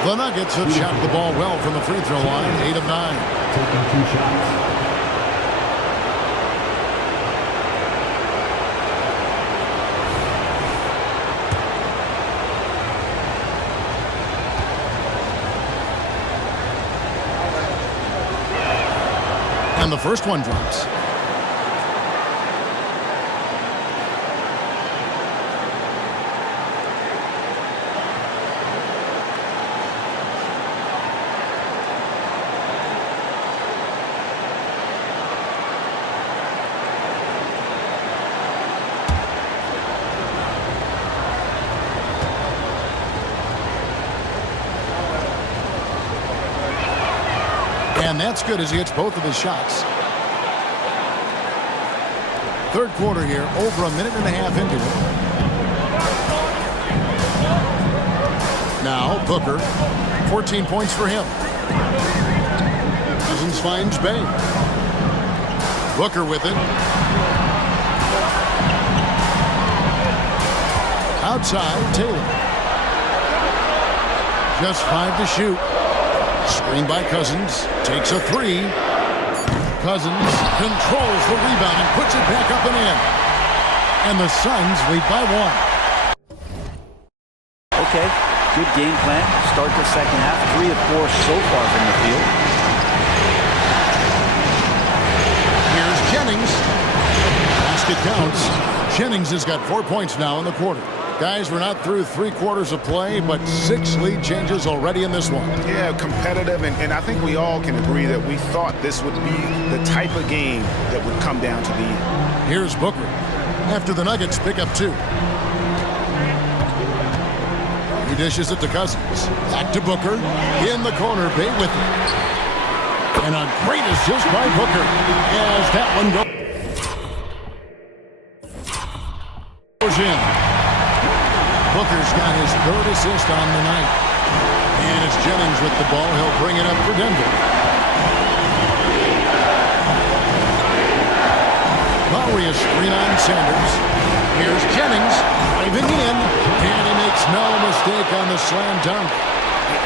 The Nuggets have shot the ball well from the free throw line, 8 of 9. Taking 2 shots. And the first one drops. And that's good as he hits both of his shots. Third quarter here, over a minute and a half into it. Now, Booker, 14 points for him. Cousins finds Bay. Booker with it. Outside, Taylor. Just 5 to shoot. Screen by Cousins. Takes a 3. Cousins controls the rebound and puts it back up and in. And the Suns lead by 1. okay, good game plan. Start the second half. 3 of 4 so far from the field. Here's Jennings. Basket counts. Jennings has got 4 points now in the quarter. Guys, we're not through 3 quarters of play, but 6 lead changes already in this one. Yeah, competitive, and I think we all can agree that we thought this would be the type of game that would come down to the end. Here's Booker. After the Nuggets pick up 2. He dishes it to Cousins. Back to Booker. In the corner, Bay with it. And a great assist by Booker as that one goes in. Booker's got his 3rd assist on the night. And it's Jennings with the ball. He'll bring it up for Denver. Lowry a screen on Sanders. Here's Jennings driving in. And he makes no mistake on the slam dunk.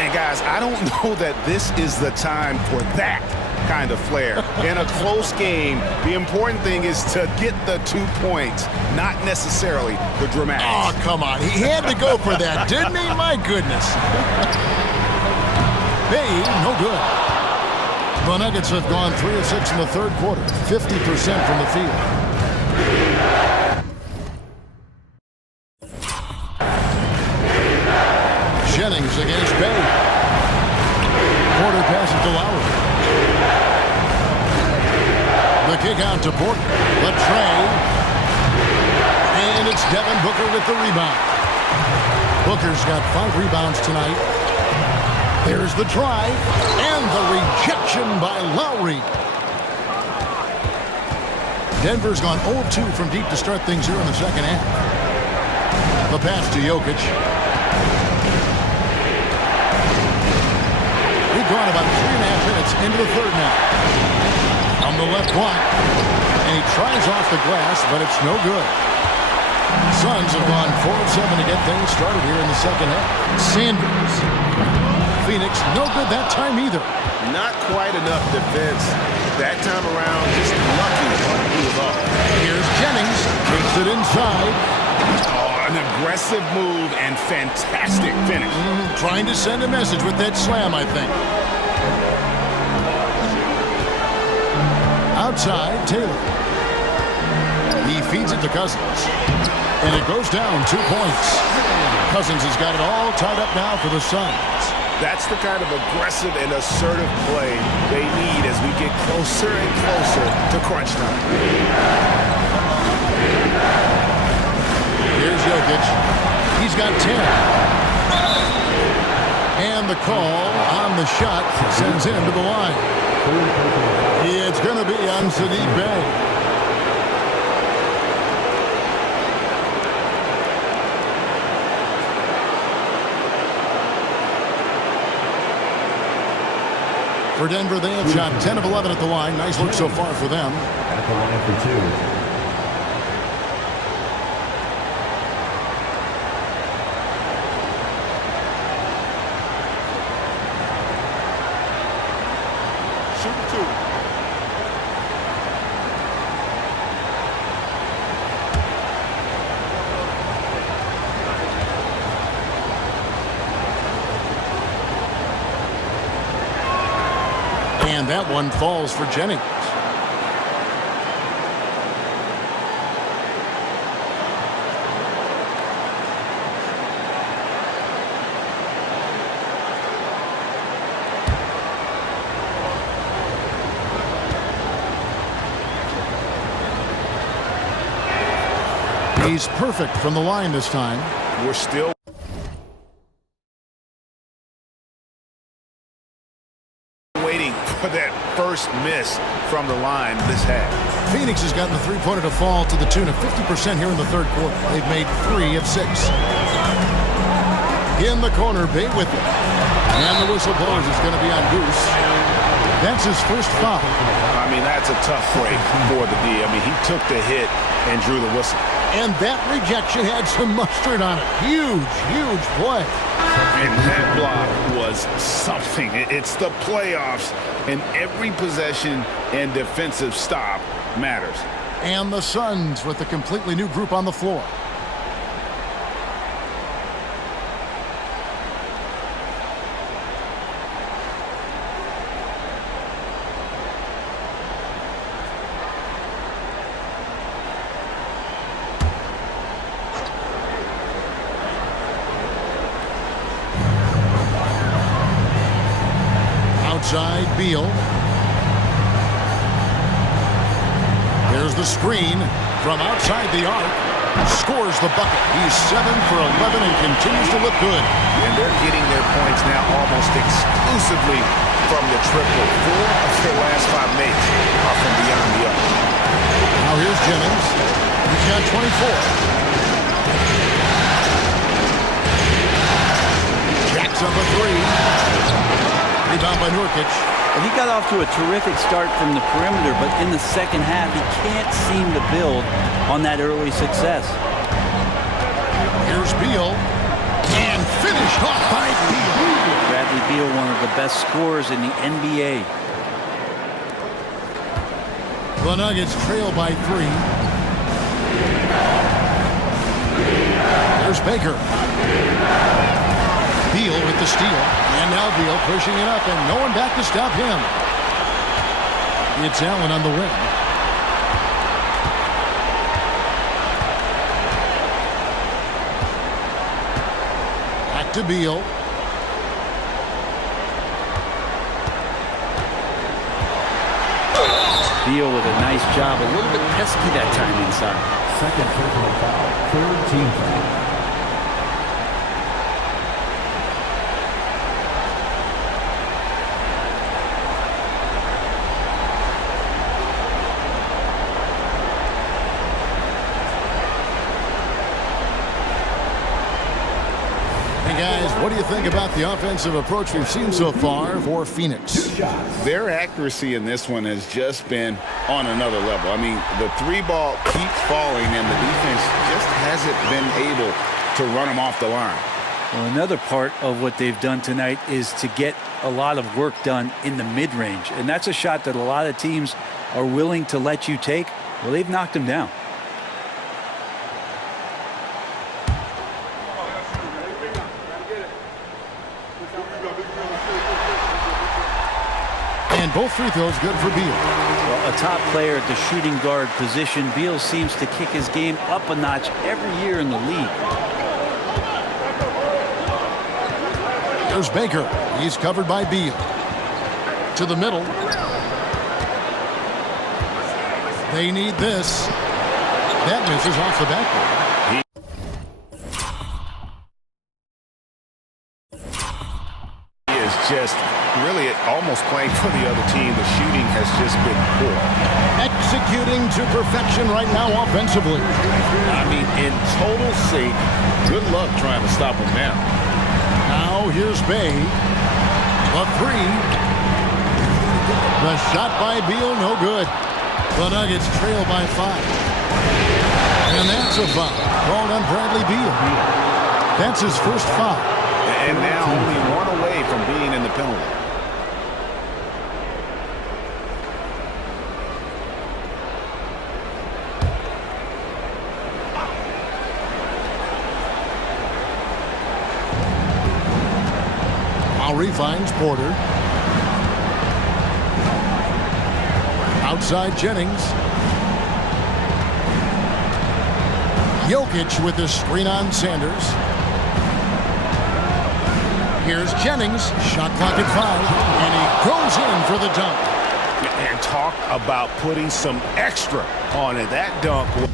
And guys, I don't know that this is the time for that kind of flair. In a close game, the important thing is to get the 2 points, not necessarily the dramatics. Oh, come on. He had to go for that, didn't he? My goodness. Bay, no good. The Nuggets have gone 3 of 6 in the 3rd quarter, 50% from the field. Jennings against Bay. Porter passes to Lowry. The kick out to Porter. The tray. And it's Devin Booker with the rebound. Booker's got 5 rebounds tonight. There's the drive. And the rejection by Lowry. Denver's gone 0-2 from deep to start things here in the second half. The pass to Jokic. We've gone about 3.5 minutes into the 3rd now. On the left block. And he tries off the glass, but it's no good. Suns have gone 4 of 7 to get things started here in the second half. Sanders. Phoenix, no good that time either. Not quite enough defense that time around. Just lucky he was off. Here's Jennings. Takes it inside. Oh, an aggressive move and fantastic finish. Trying to send a message with that slam, I think. Outside, Taylor. He feeds it to Cousins. And it goes down 2 points. Cousins has got it all tied up now for the Suns. That's the kind of aggressive and assertive play they need as we get closer and closer to crunch time. Here's Jokic. He's got 10. And the call on the shot sends him to the line. It's going to be on Saddiq Bey. For Denver, they have shot 10 of 11 at the line. Nice look so far for them. At the line for 2. And that one falls for Jennings. He's perfect from the line this time. We're still waiting for that first miss from the line this half. Phoenix has gotten the three-pointer to fall to the tune of 50% here in the 3rd quarter. They've made 3 of 6. In the corner, Bay with it. And the whistle blows. It's going to be on Goose. That's his first foul. I mean, that's a tough break for the D. I mean, he took the hit and drew the whistle. And that rejection had some mustard on it. Huge, huge play. And that block was something. It's the playoffs, and every possession and defensive stop matters. And the Suns with a completely new group on the floor. Outside Beal. There's the screen from outside the arc. Scores the bucket. He's 7 for 11 and continues to look good. And they're getting their points now almost exclusively from the triple. 4 of their last 5 makes are from beyond the arc. Now here's Jennings. He's got 24. Jacks up a 3. Rebound by Nurkic. And he got off to a terrific start from the perimeter, but in the second half, he can't seem to build on that early success. Here's Beal. And finished off by Beal. Bradley Beal, one of the best scorers in the NBA. The Nuggets trail by 3. There's Baker. Beal with the steal. And now Beal pushing it up, and no one back to stop him. It's Allen on the wing. Back to Beal. Beal with a nice job. A little bit pesky that time inside. Second personal foul. Third team foul. What do you think about the offensive approach we've seen so far for Phoenix? Their accuracy in this one has just been on another level. I mean, the 3-ball keeps falling, and the defense just hasn't been able to run them off the line. Well, another part of what they've done tonight is to get a lot of work done in the mid-range. And that's a shot that a lot of teams are willing to let you take. Well, they've knocked them down. And both free throws good for Beal. Well, a top player at the shooting guard position, Beal seems to kick his game up a notch every year in the league. There's Baker. He's covered by Beal. To the middle. They need this. That misses off the backboard. He is just really almost playing for the other team. The shooting has just been poor. Executing to perfection right now offensively. I mean, in total sync. Good luck trying to stop him now. Now here's Bay. The 3. The shot by Beal, no good. The Nuggets trail by 5. And that's a foul called on Bradley Beal. That's his first foul. And now only one away from being in the penalty. Lowry finds Porter. Outside Jennings. Jokic with the screen on Sanders. Here's Jennings. Shot clock at 5. And he goes in for the dunk. And talk about putting some extra on it. That dunk was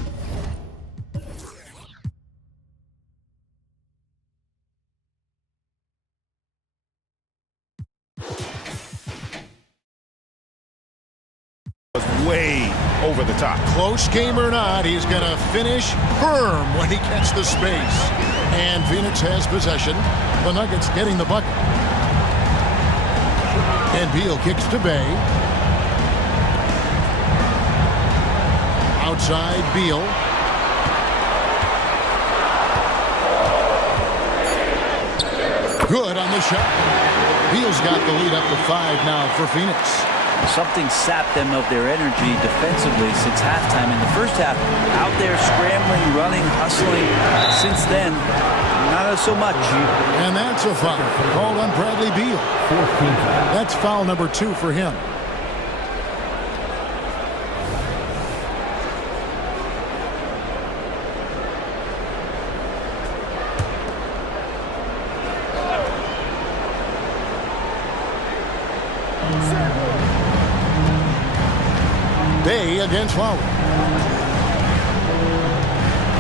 way over the top. Close game or not, he's going to finish firm when he gets the space. And Phoenix has possession. The Nuggets getting the bucket. And Beal kicks to Bay. Outside Beal. Good on the shot. Beal's got the lead up to 5 now for Phoenix. Something sapped them of their energy defensively since halftime. In the first half, out there scrambling, running, hustling. Since then, not so much. And that's a foul called on Bradley Beal. That's foul number 2 for him. Bay against Lowry.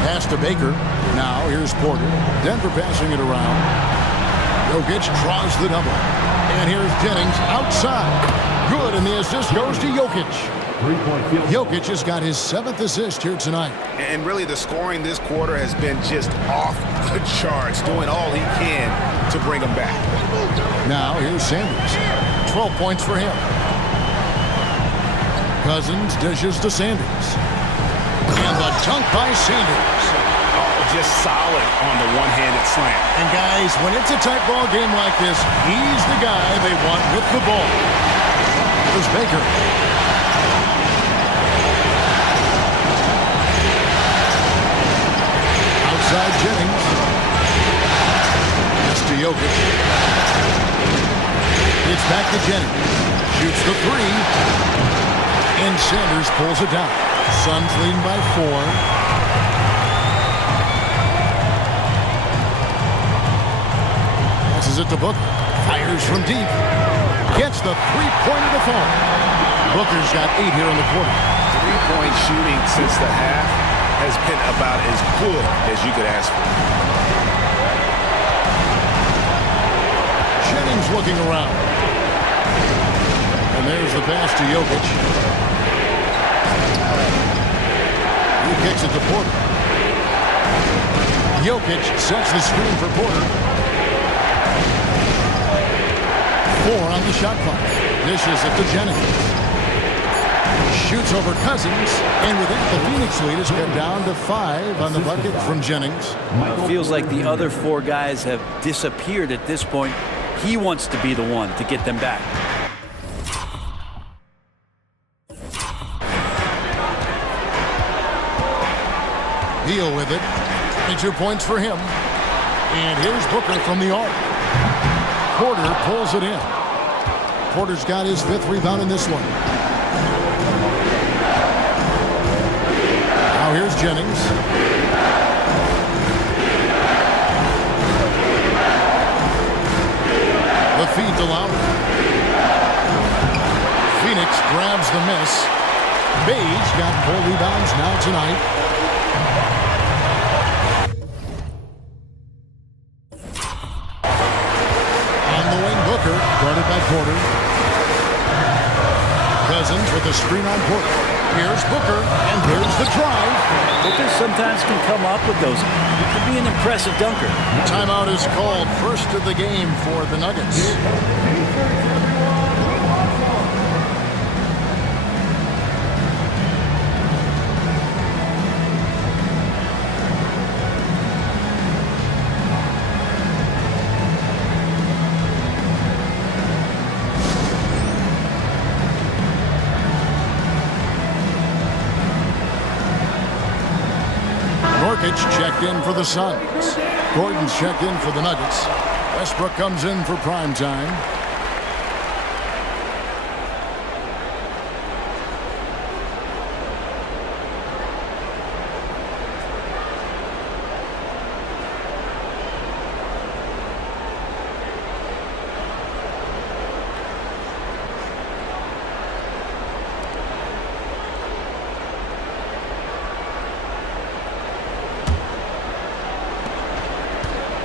Pass to Baker. Now here's Porter. Denver passing it around. Jokic draws the double. And here's Jennings outside. Good, and the assist goes to Jokic. Jokic has got his 7th assist here tonight. And really the scoring this quarter has been just off the charts, doing all he can to bring them back. Now here's Sanders. 12 points for him. Cousins dishes to Sanders. And the dunk by Sanders. Oh, just solid on the one-handed slam. And guys, when it's a tight ball game like this, he's the guy they want with the ball. Here's Baker. Outside Jennings. Just to Jokic. It's back to Jennings. Shoots the three. And Sanders pulls it down. Suns leading by 4. Passes it to Booker. Fires from deep. Gets the three-pointer to fall. Booker's got 8 here in the quarter. Three-point shooting since the half has been about as good as you could ask for. Jennings looking around. And there's the pass to Jokic. He kicks it to Porter. Jokic sets the screen for Porter. 4 on the shot clock. Dishes it to Jennings. Shoots over Cousins. And with that, the Phoenix lead has cut down to 5 on the bucket from Jennings. It feels like the other 4 guys have disappeared at this point. He wants to be the one to get them back. Deal with it. 22 points for him. And here's Booker from the arc. Porter pulls it in. Porter's got his 5th rebound in this one. Now here's Jennings. The feed to Lowry. Phoenix grabs the miss. Page got 4 rebounds now tonight. Guarded by Porter. Cousins with a screen on Porter. Here's Booker, and here's the drive. Booker sometimes can come up with those. He can be an impressive dunker. Timeout is called. First of the game for the Nuggets. Checked in for the Suns. Gordon's checked in for the Nuggets. Westbrook comes in for prime time.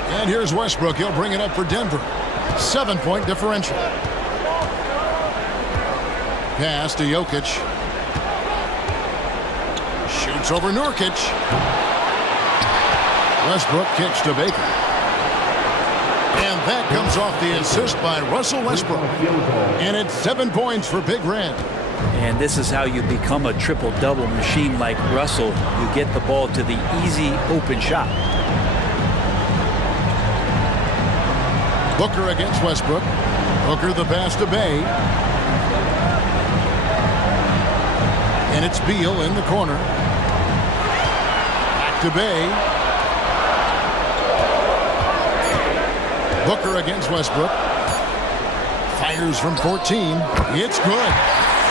And here's Westbrook. He'll bring it up for Denver. 7-point differential. Pass to Jokic. Shoots over Nurkic. Westbrook kicks to Baker. And that comes off the assist by Russell Westbrook. And it's 7 points for Big Red. And this is how you become a triple-double machine like Russell. You get the ball to the easy open shot. Booker against Westbrook. Booker the pass to Bay. And it's Beal in the corner. Back to Bay. Booker against Westbrook. Fires from 14. It's good.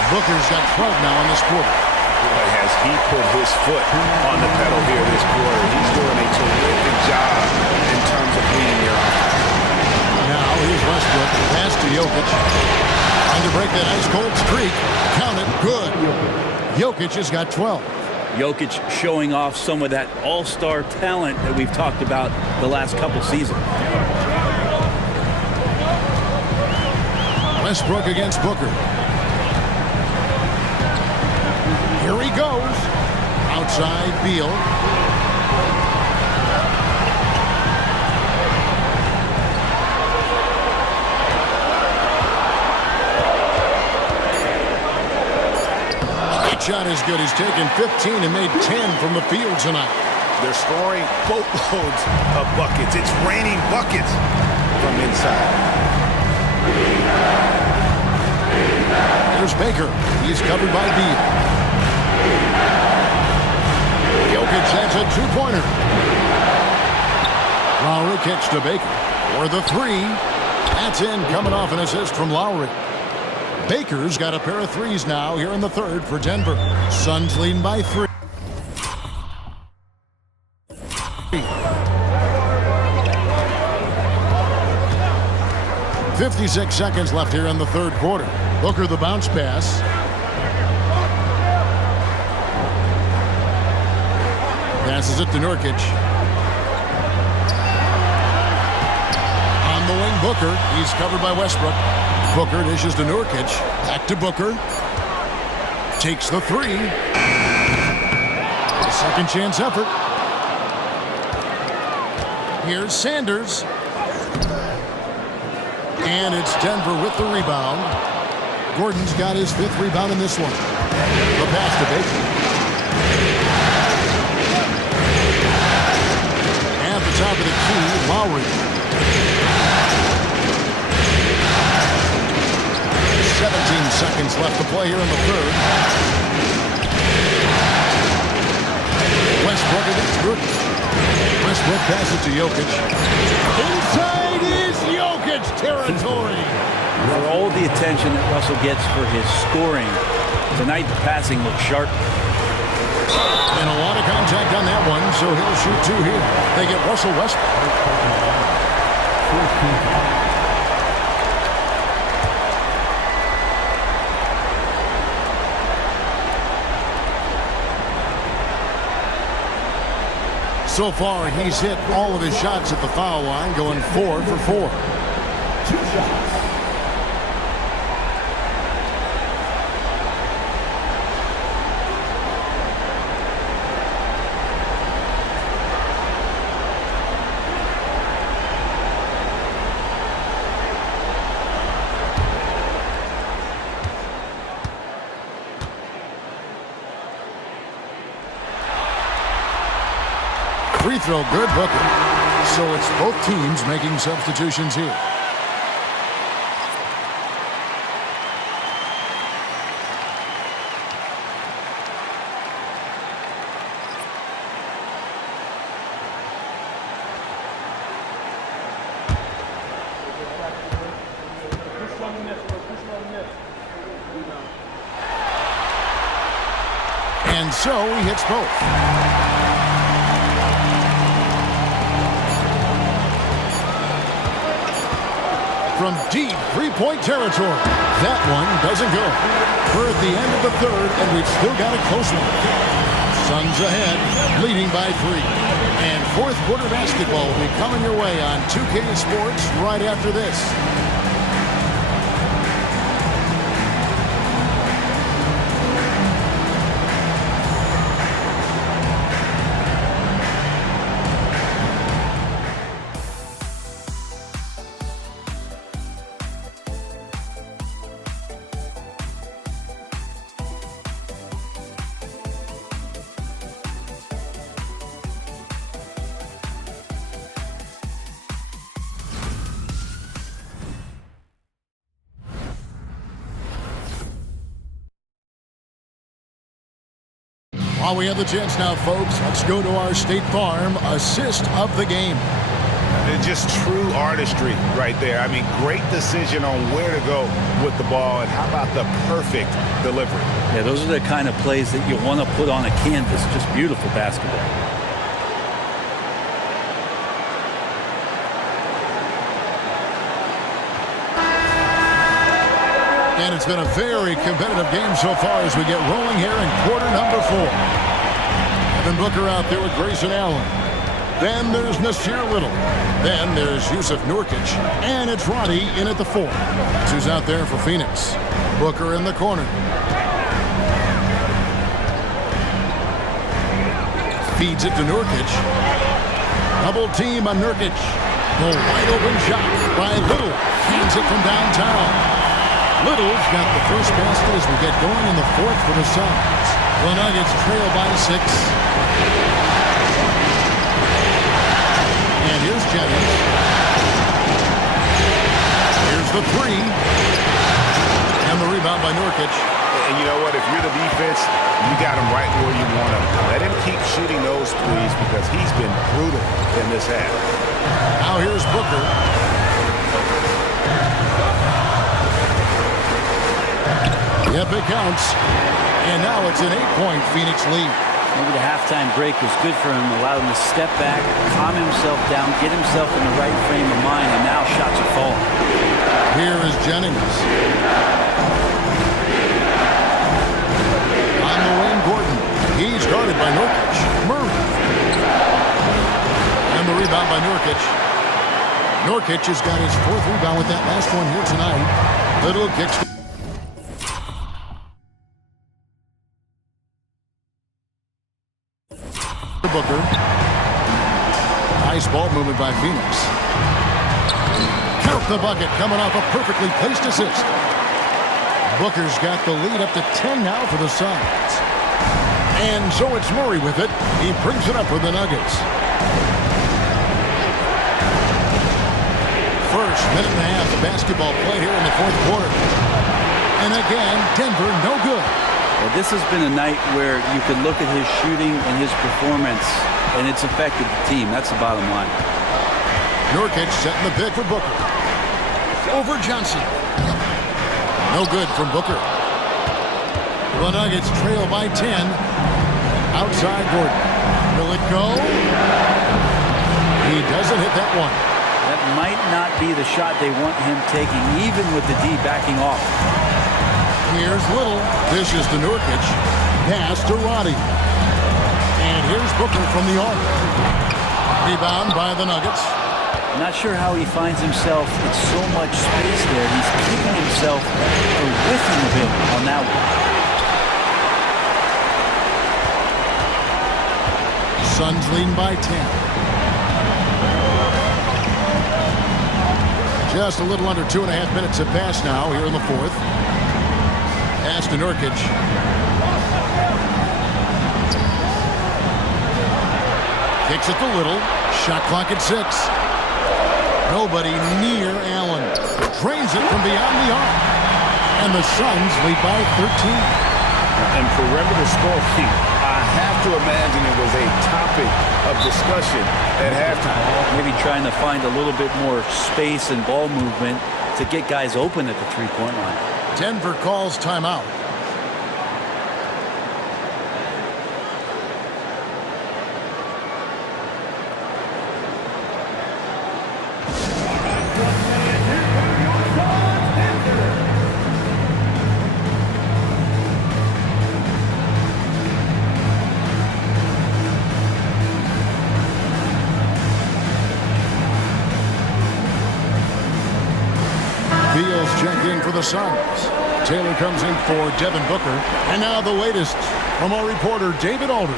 Booker's got 12 now in this quarter. Boy, has he put his foot on the pedal here this quarter. He's doing a terrific job in terms of leading your offense. Now here's Westbrook. Pass to Jokic. to break that ice-cold streak. Count it. Good. Jokic has got 12. Jokic showing off some of that all-star talent that we've talked about the last couple seasons. Westbrook against Booker. Here he goes. Outside Beal. Shot is good. He's taken 15 and made 10 from the field tonight. They're scoring boatloads of buckets. It's raining buckets from inside. There's Baker. He's covered by Beal. Jokic has a two-pointer. Lowry kicks to Baker for the three. That's in, coming off an assist from Lowry. Baker's got a pair of threes now here in the third for Denver. Suns leading by 3. .56 seconds left here in the third quarter. Booker the bounce pass. Passes it to Nurkic. On the wing, Booker. He's covered by Westbrook. Booker dishes to Nurkic. Back to Booker. Takes the three. A second chance effort. Here's Sanders. And it's Denver with the rebound. Gordon's got his 5th rebound in this one. The pass to Baker. At the top of the key, Lowry. 17 seconds left to play here in the third. Westbrook against Brooks. Westbrook passes to Jokic. Inside is Jokic territory. For all the attention that Russell gets for his scoring, tonight the passing looks sharp. And a lot of contact on that one, so he'll shoot 2 here. They get Russell Westbrook. So far, he's hit all of his shots at the foul line, going 4 for 4. 2 shots. Free throw, good, Booker. So it's both teams making substitutions here. And so he hits both. From deep three-point territory. That one doesn't go. We're at the end of the third, and we've still got a close one. Suns ahead, leading by 3. And fourth quarter basketball will be coming your way on 2K Sports right after this. While we have the chance now, folks, let's go to our State Farm assist of the game. Just true artistry right there. I mean, great decision on where to go with the ball, and how about the perfect delivery? Yeah, those are the kind of plays that you want to put on a canvas. Just beautiful basketball. And it's been a very competitive game so far as we get rolling here in quarter number 4. Devin Booker out there with Grayson Allen. Then there's Nasir Little. Then there's Yusuf Nurkic. And it's Roddy in at the 4. Who's out there for Phoenix. Booker in the corner. Feeds it to Nurkic. Double team on Nurkic. The wide open shot by Little. Hands it from downtown. Little's got the first basket as we get going in the 4th for the Suns. The Nuggets trail by 6. And here's Jennings. Here's the 3. And the rebound by Nurkic. And you know what? If you're the defense, you got him right where you want him. Let him keep shooting those threes because he's been brutal in this half. Now here's Booker. Yep, it counts. And now it's an 8-point Phoenix lead. Maybe the halftime break was good for him, allowed him to step back, calm himself down, get himself in the right frame of mind, and now shots are falling. Here is Jennings. On the wing, Gordon. He's guarded by Nurkic. Murray. And the rebound by Nurkic. Nurkic has got his 4th rebound with that last one here tonight. Little kicks to Booker. Nice ball movement by Phoenix. Count the bucket coming off a perfectly placed assist. Booker's got the lead up to 10 now for the Suns. And so it's Murray with it. He brings it up for the Nuggets. First minute and a half of basketball play here in the 4th quarter. And again, Denver no good. Well, this has been a night where you can look at his shooting and his performance, and it's affected the team. That's the bottom line. Nurkic setting the pick for Booker. Over Johnson. No good from Booker. The Nuggets trail by 10. Outside Gordon. Will it go? He doesn't hit that one. That might not be the shot they want him taking, even with the D backing off. Here's Little. Dishes to Nurkic. Pass to Roddy. And here's Booker from the arc. Rebound by the Nuggets. I'm not sure how he finds himself in so much space there. He's kicking himself for whiffing a bit on that one. Suns leading by 10. Just a little under 2.5 minutes have passed now here in the 4th. Pass to Nurkic. Kicks it to Little. Shot clock at 6. Nobody near Allen. Drains it from beyond the arc. And the Suns lead by 13. And perimeter scoring, I have to imagine it was a topic of discussion at halftime. Maybe trying to find a little bit more space and ball movement to get guys open at the three-point line. Denver calls timeout. Beals check in for the Suns. Taylor comes in for Devin Booker. And now the latest from our reporter, David Alder.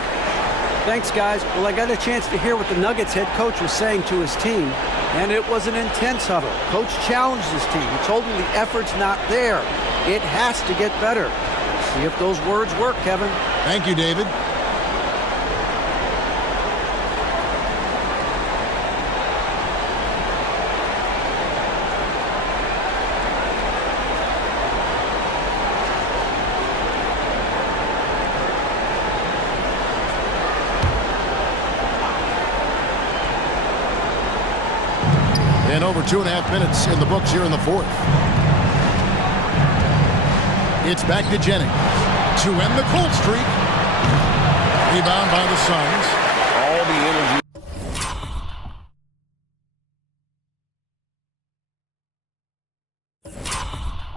Thanks, guys. Well, I got a chance to hear what the Nuggets head coach was saying to his team, and it was an intense huddle. Coach challenged his team. He told them the effort's not there. It has to get better. See if those words work, Kevin. Thank you, David. And over 2.5 minutes in the books here in the 4th. It's back to Jennings to end the cold streak. Rebound by the Suns. All the energy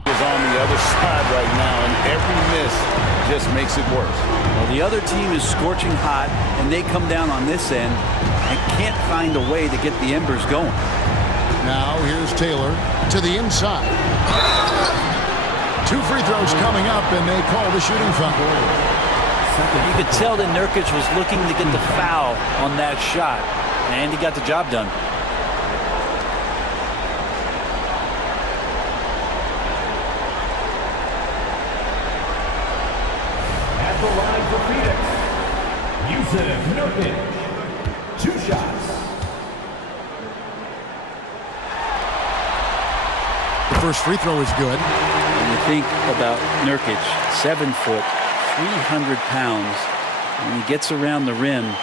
is on the other right now, and every miss just makes it worse. Well, the other team is scorching hot, and they come down on this end and can't find a way to get the embers going. Now here's Taylor to the inside. 2 free throws coming up, and they call the shooting foul. You could tell that Nurkic was looking to get the foul on that shot, and he got the job done. At the line for Phoenix, Jusuf Nurkic. 2 shots. The first free throw is good. When you think about Nurkic, 7 foot, 300 pounds, when he gets around the rim,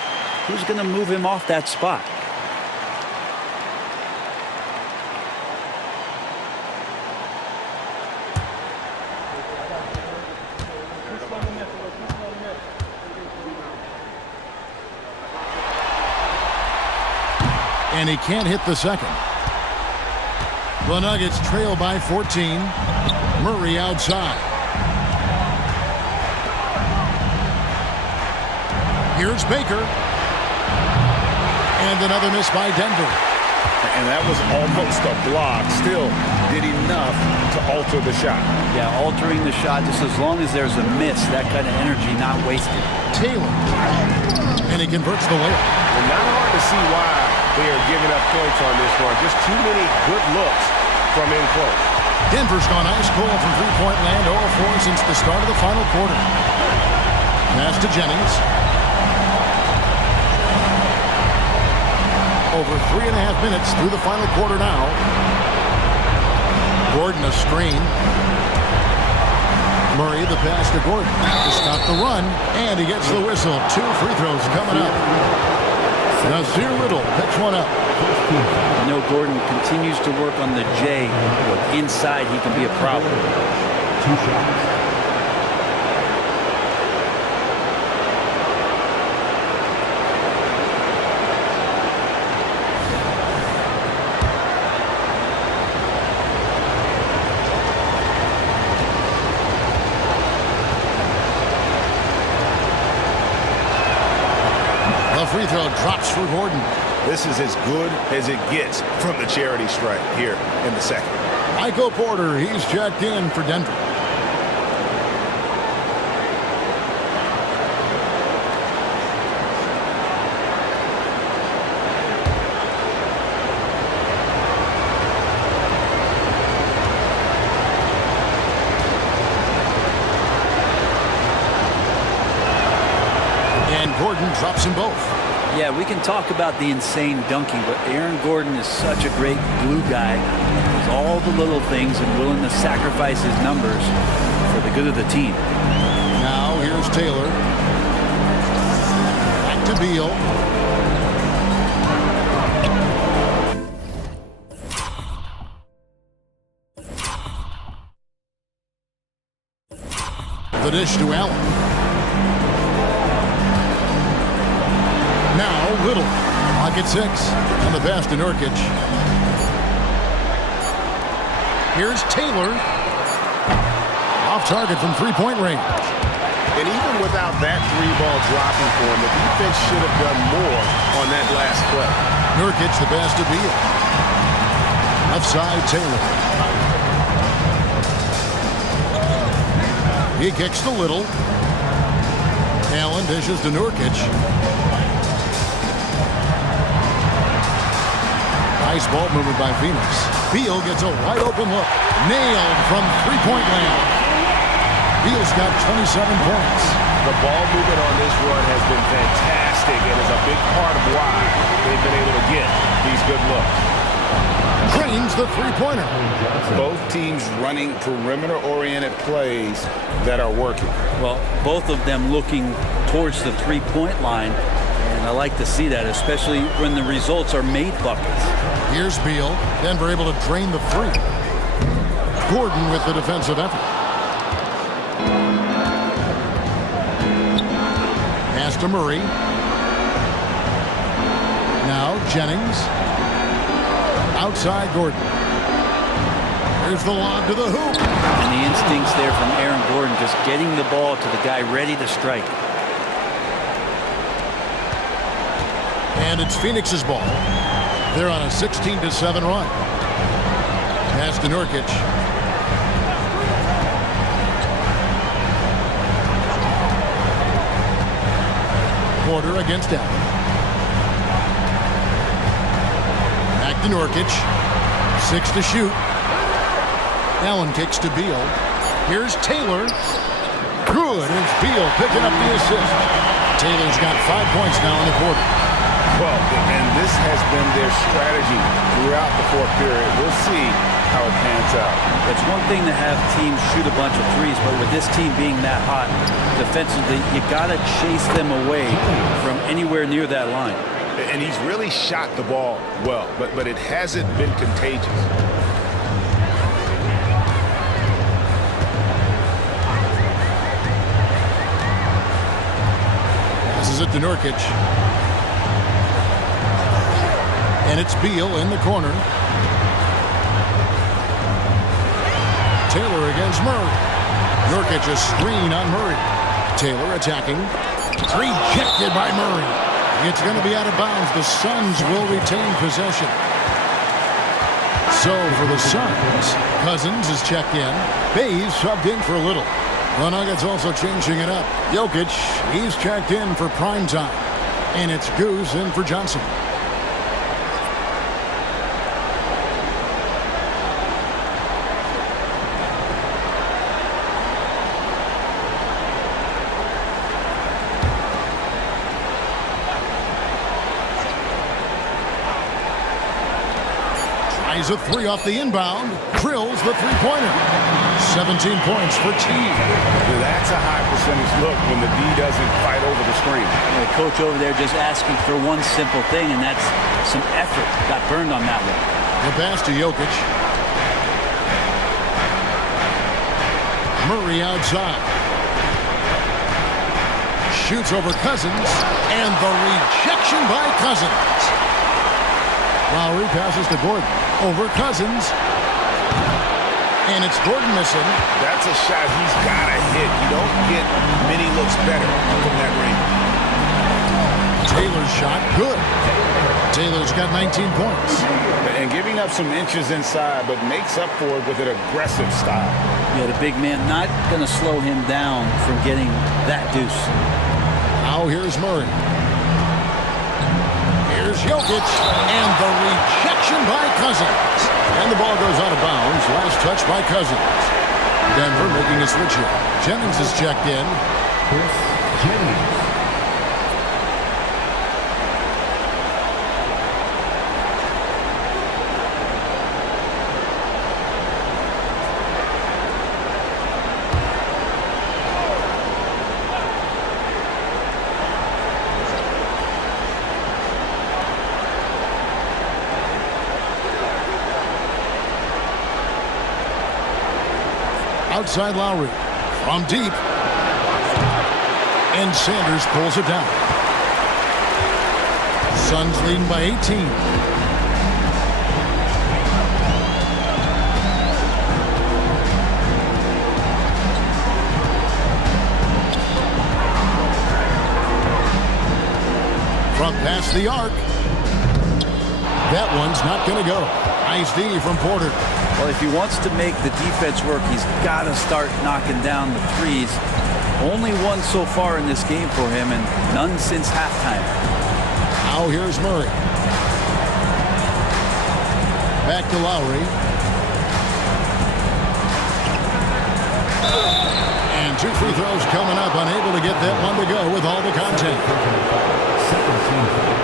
who's going to move him off that spot? And he can't hit the second. The Nuggets trail by 14. Murray outside. Here's Baker. And another miss by Denver. And that was almost a block. Still did enough to alter the shot. Yeah, altering the shot just as long as there's a miss, that kind of energy not wasted. Taylor. And he converts the layup. And not hard to see why they are giving up points on this one. Just too many good looks from in close. Denver's gone ice cold from three-point land, 0-4 since the start of the final quarter. Pass to Jennings. Over 3.5 minutes through the final quarter now. Gordon a screen. Murray the pass to Gordon to stop the run, and he gets the whistle. 2 free throws coming up. Nasir Little picks one up. You know, Gordon continues to work on the J. Inside, he can be a problem. 2 shots. The free throw drops for Gordon. This is as good as it gets from the charity stripe here in the second. Michael Porter, he's checked in for Denver. And Gordon drops them both. Yeah, we can talk about the insane dunking, but Aaron Gordon is such a great glue guy. He does all the little things and willing to sacrifice his numbers for the good of the team. Now here's Taylor. Back to Beal. The dish to Allen. Now Little. Pocket 6. And the pass to Nurkic. Here's Taylor. Off target from three-point range. And even without that 3-ball dropping for him, the defense should have done more on that last play. Nurkic the pass to Beal. Left side Taylor. He kicks to Little. Allen dishes to Nurkic. Nice ball movement by Phoenix. Beal gets a wide open look. Nailed from three-point land. Beal's got 27 points. The ball movement on this run has been fantastic and is a big part of why they've been able to get these good looks. Drains the three-pointer. Both teams running perimeter-oriented plays that are working. Well, both of them looking towards the three-point line, and I like to see that, especially when the results are made buckets. Here's Beal. Denver able to drain the three. Gordon with the defensive effort. Pass to Murray. Now Jennings. Outside Gordon. Here's the lob to the hoop. And the instincts there from Aaron Gordon, just getting the ball to the guy ready to strike. And it's Phoenix's ball. They're on a 16-7 run. Pass to Nurkic. Porter against Allen. Back to Nurkic. 6 to shoot. Allen kicks to Beal. Here's Taylor. Good. It's Beal picking up the assist. Taylor's got 5 points now in the quarter. Well, and this has been their strategy throughout the fourth period. We'll see how it pans out. It's one thing to have teams shoot a bunch of threes, but with this team being that hot defensively, you got to chase them away from anywhere near that line. And he's really shot the ball well, but it hasn't been contagious. Passes it to Nurkic. And it's Beal in the corner. Taylor against Murray. Nurkic a screen on Murray. Taylor attacking. Rejected by Murray. It's going to be out of bounds. The Suns will retain possession. So for the Suns, Cousins is checked in. Bays subbed in for a little. The Nuggets also changing it up. Jokic, he's checked in for prime time. And it's Goose in for Johnson. A 3 off the inbound. Drills the three-pointer. 17 points for T. That's a high percentage look when the D doesn't fight over the screen. The coach over there just asking for one simple thing, and that's some effort. Got burned on that one. The pass to Jokic. Murray outside. Shoots over Cousins. And the rejection by Cousins. Lowry passes to Gordon. Over Cousins. And it's Gordon missing. That's a shot he's got to hit. You don't get many looks better from that range. Taylor's shot, good. Taylor's got 19 points. And giving up some inches inside, but makes up for it with an aggressive style. Yeah, the big man not going to slow him down from getting that deuce. Now here's Murray. Here's Jokic, and the rejection by Cousins. And the ball goes out of bounds. Last touch by Cousins. Denver making a switch here. Jennings is checked in. Chris Jennings. Outside Lowry. From deep. And Sanders pulls it down. Suns leading by 18. From past the arc. That one's not going to go. Nice D from Porter. Well, if he wants to make the defense work, he's got to start knocking down the threes. Only one so far in this game for him, and none since halftime. Now here's Murray. Back to Lowry. And 2 free throws coming up. Unable to get that one to go with all the content. 17.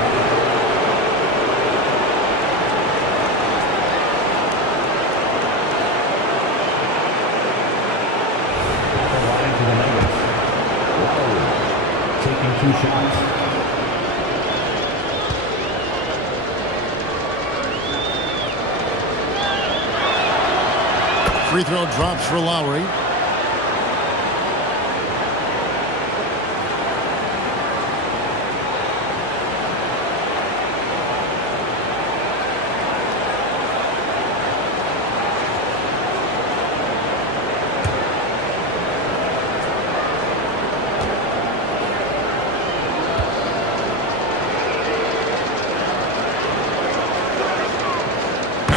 Taking 2 shots. Free throw drops for Lowry.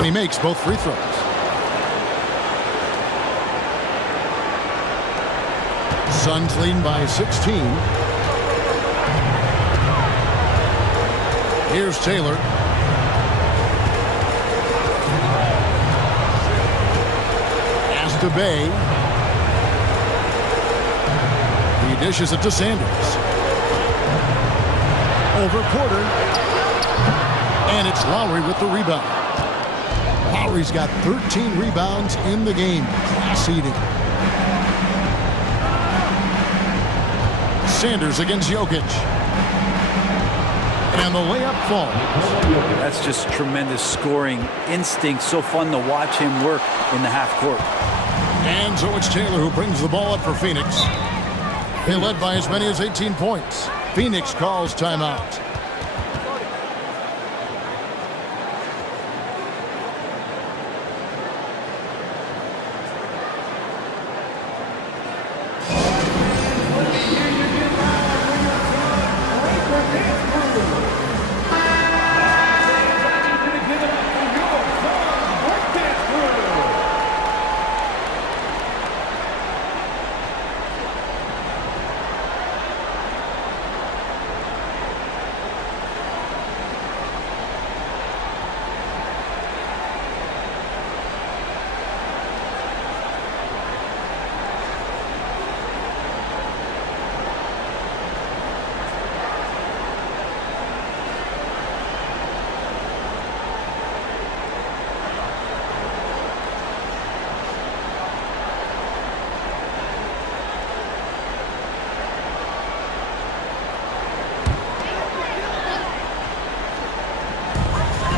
And he makes both free throws. Suns leading by 16. Here's Taylor. Pass to Bay. He dishes it to Sanders. Over Porter. And it's Lowry with the rebound. Lowry's got 13 rebounds in the game. Class eating. Sanders against Jokic. And the layup falls. That's just tremendous scoring instinct. So fun to watch him work in the half court. And so it's Taylor who brings the ball up for Phoenix. They led by as many as 18 points. Phoenix calls timeout.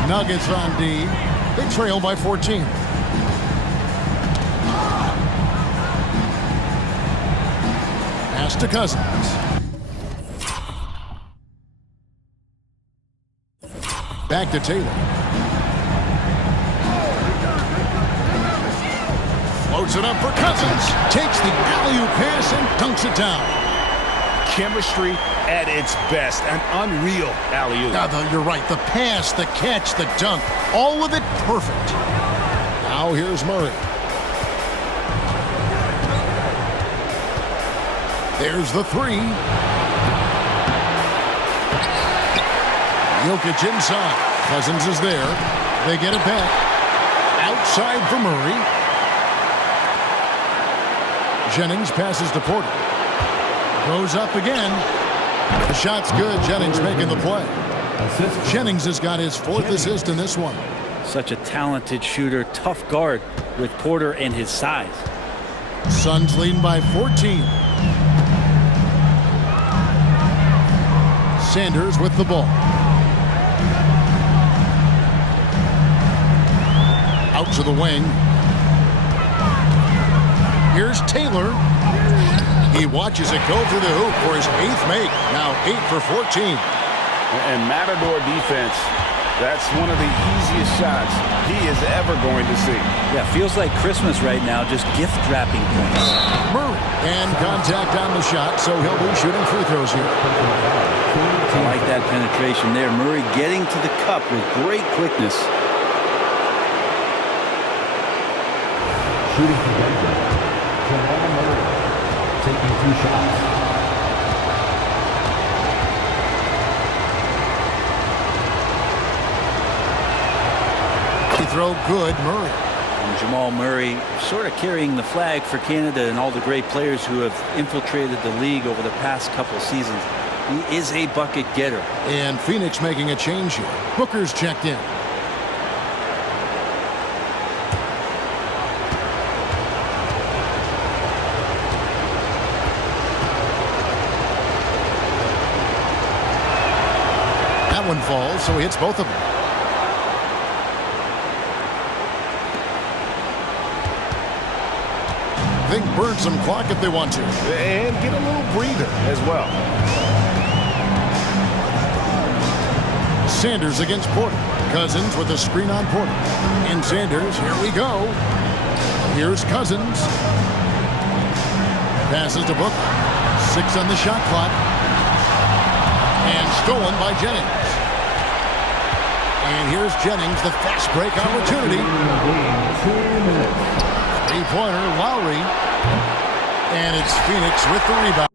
Nuggets on D. They trail by 14. Pass to Cousins. Back to Taylor. Floats it up for Cousins. Takes the alley-oop pass and dunks it down. Chemistry at its best. An unreal alley-oop. You're right. The pass, the catch, the dunk. All of it perfect. Now here's Murray. There's the three. Jokic inside. Cousins is there. They get it back. Outside for Murray. Jennings passes to Porter. Goes up again. The shot's good. Jennings making the play. Jennings has got his fourth assist in this one. Such a talented shooter. Tough guard with Porter and his size. Suns leading by 14. Sanders with the ball. Out to the wing. Here's Taylor. He watches it go through the hoop for his 8th make. Now 8 for 14. And Matador defense, that's one of the easiest shots he is ever going to see. Yeah, feels like Christmas right now, just gift wrapping points. Murray. And contact on the shot, so he'll be shooting free throws here. I like that penetration there. Murray getting to the cup with great quickness. Shooting for Denver, Jamal Murray, taking 2 shots. He throw good, Murray. And Jamal Murray sort of carrying the flag for Canada and all the great players who have infiltrated the league over the past couple seasons. He is a bucket getter. And Phoenix making a change here. Booker's checked in. That one falls, so he hits both of them. They can burn some clock if they want to. And get a little breather as well. Sanders against Porter. Cousins with a screen on Porter. And Sanders, here we go. Here's Cousins. Passes to Booker. 6 on the shot clock. And stolen by Jennings. And here's Jennings, the fast break opportunity. 3-pointer, Lowry. And it's Phoenix with the rebound.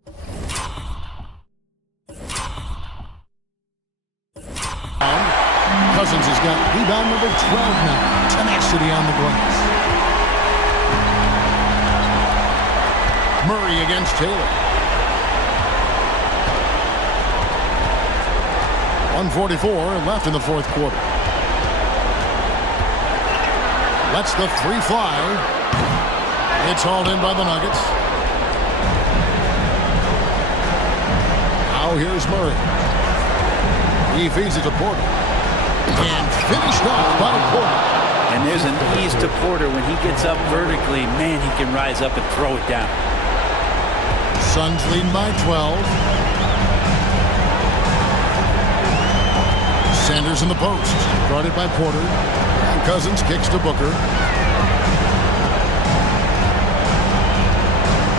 Cousins has got rebound number 12 now. Tenacity on the glass. Murray against Taylor. 1:44 left in the fourth quarter. Lets the three fly. It's hauled in by the Nuggets. Now here's Murray. He feeds it to Porter. And finished off by Porter. And there's an ease to Porter when he gets up vertically. Man, he can rise up and throw it down. Suns leading by 12. Sanders in the post. Guarded by Porter. And Cousins kicks to Booker.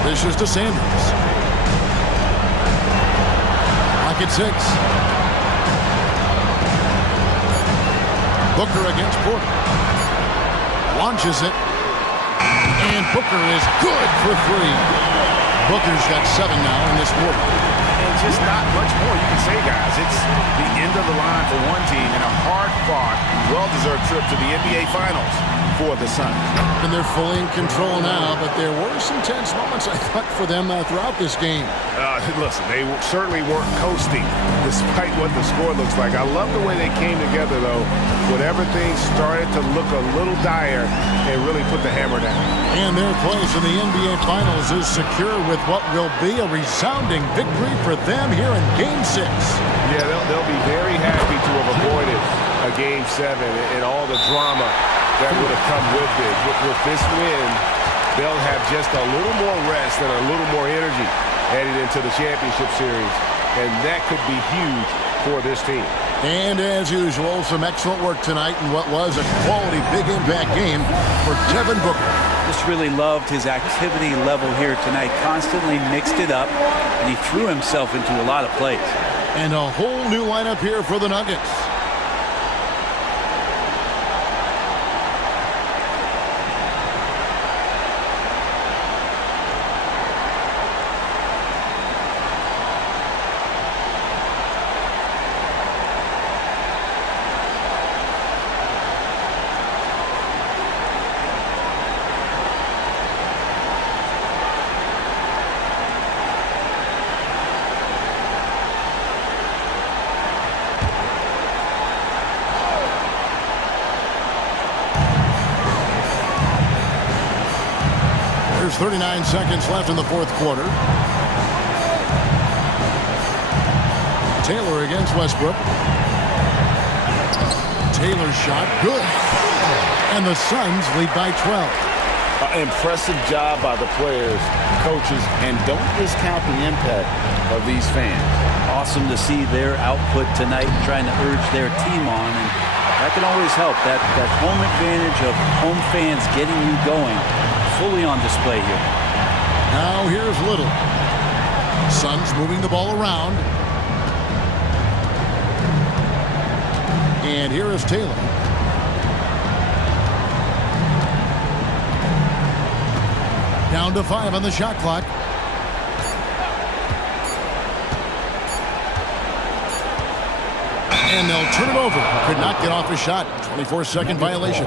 Dishes to Sanders. Lock at 6. Booker against Porter. Launches it. And Booker is good for 3. Booker's got 7 now in this quarter. And just not much more you can say, guys. It's the end of the line for one team and a hard-fought, well-deserved trip to the NBA Finals for the Suns. And they're fully in control now, but there were some tense moments, I thought, for them throughout this game. Listen, they certainly weren't coasting, despite what the score looks like. I love the way they came together, though, when everything started to look a little dire and really put the hammer down. And their place in the NBA Finals is secure with what will be a resounding victory for them here in Game 6. Yeah, they'll be very happy to have avoided a Game 7 and all the drama that would have come with it. With this win, they'll have just a little more rest and a little more energy heading into the championship series, and that could be huge for this team. And as usual, some excellent work tonight in what was a quality big impact game for Devin Booker. Just really loved his activity level here tonight. Constantly mixed it up, and he threw himself into a lot of plays. And a whole new lineup here for the Nuggets. There's 39 seconds left in the fourth quarter. Taylor against Westbrook. Taylor's shot, good. And the Suns lead by 12. Impressive job by the players, coaches, and don't discount the impact of these fans. Awesome to see their output tonight, trying to urge their team on, and that can always help. That home advantage of home fans getting you going, fully on display here. Now here's Little. Suns moving the ball around. And here is Taylor. Down to 5 on the shot clock. And they'll turn it over. Could not get off his shot. 24-second violation.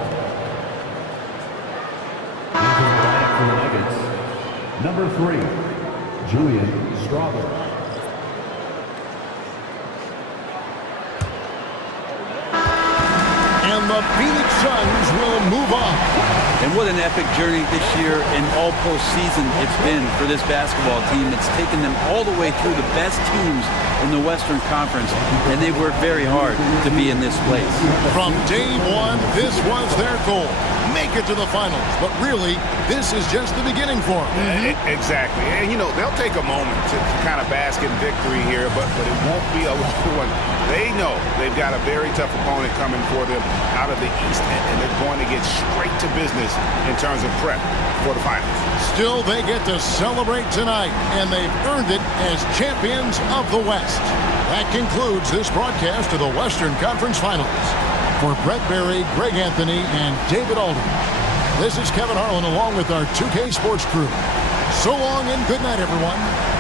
For the Nuggets, number 3, Julian Strawther. And the Phoenix Suns will move on. And what an epic journey this year and all postseason it's been for this basketball team. It's taken them all the way through the best teams in the Western Conference, and they worked very hard to be in this place. From day one, this was their goal. Make it to the finals. But really, this is just the beginning for them. Exactly. And, you know, they'll take a moment to kind of bask in victory here, but it won't be a long one. They know they've got a very tough opponent coming for them out of the East, and they're going to get straight to business in terms of prep for the finals. Still, they get to celebrate tonight, and they've earned it as champions of the West. That concludes this broadcast of the Western Conference Finals. For Brett Berry, Greg Anthony, and David Aldridge, this is Kevin Harlan along with our 2K Sports crew. So long and good night, everyone.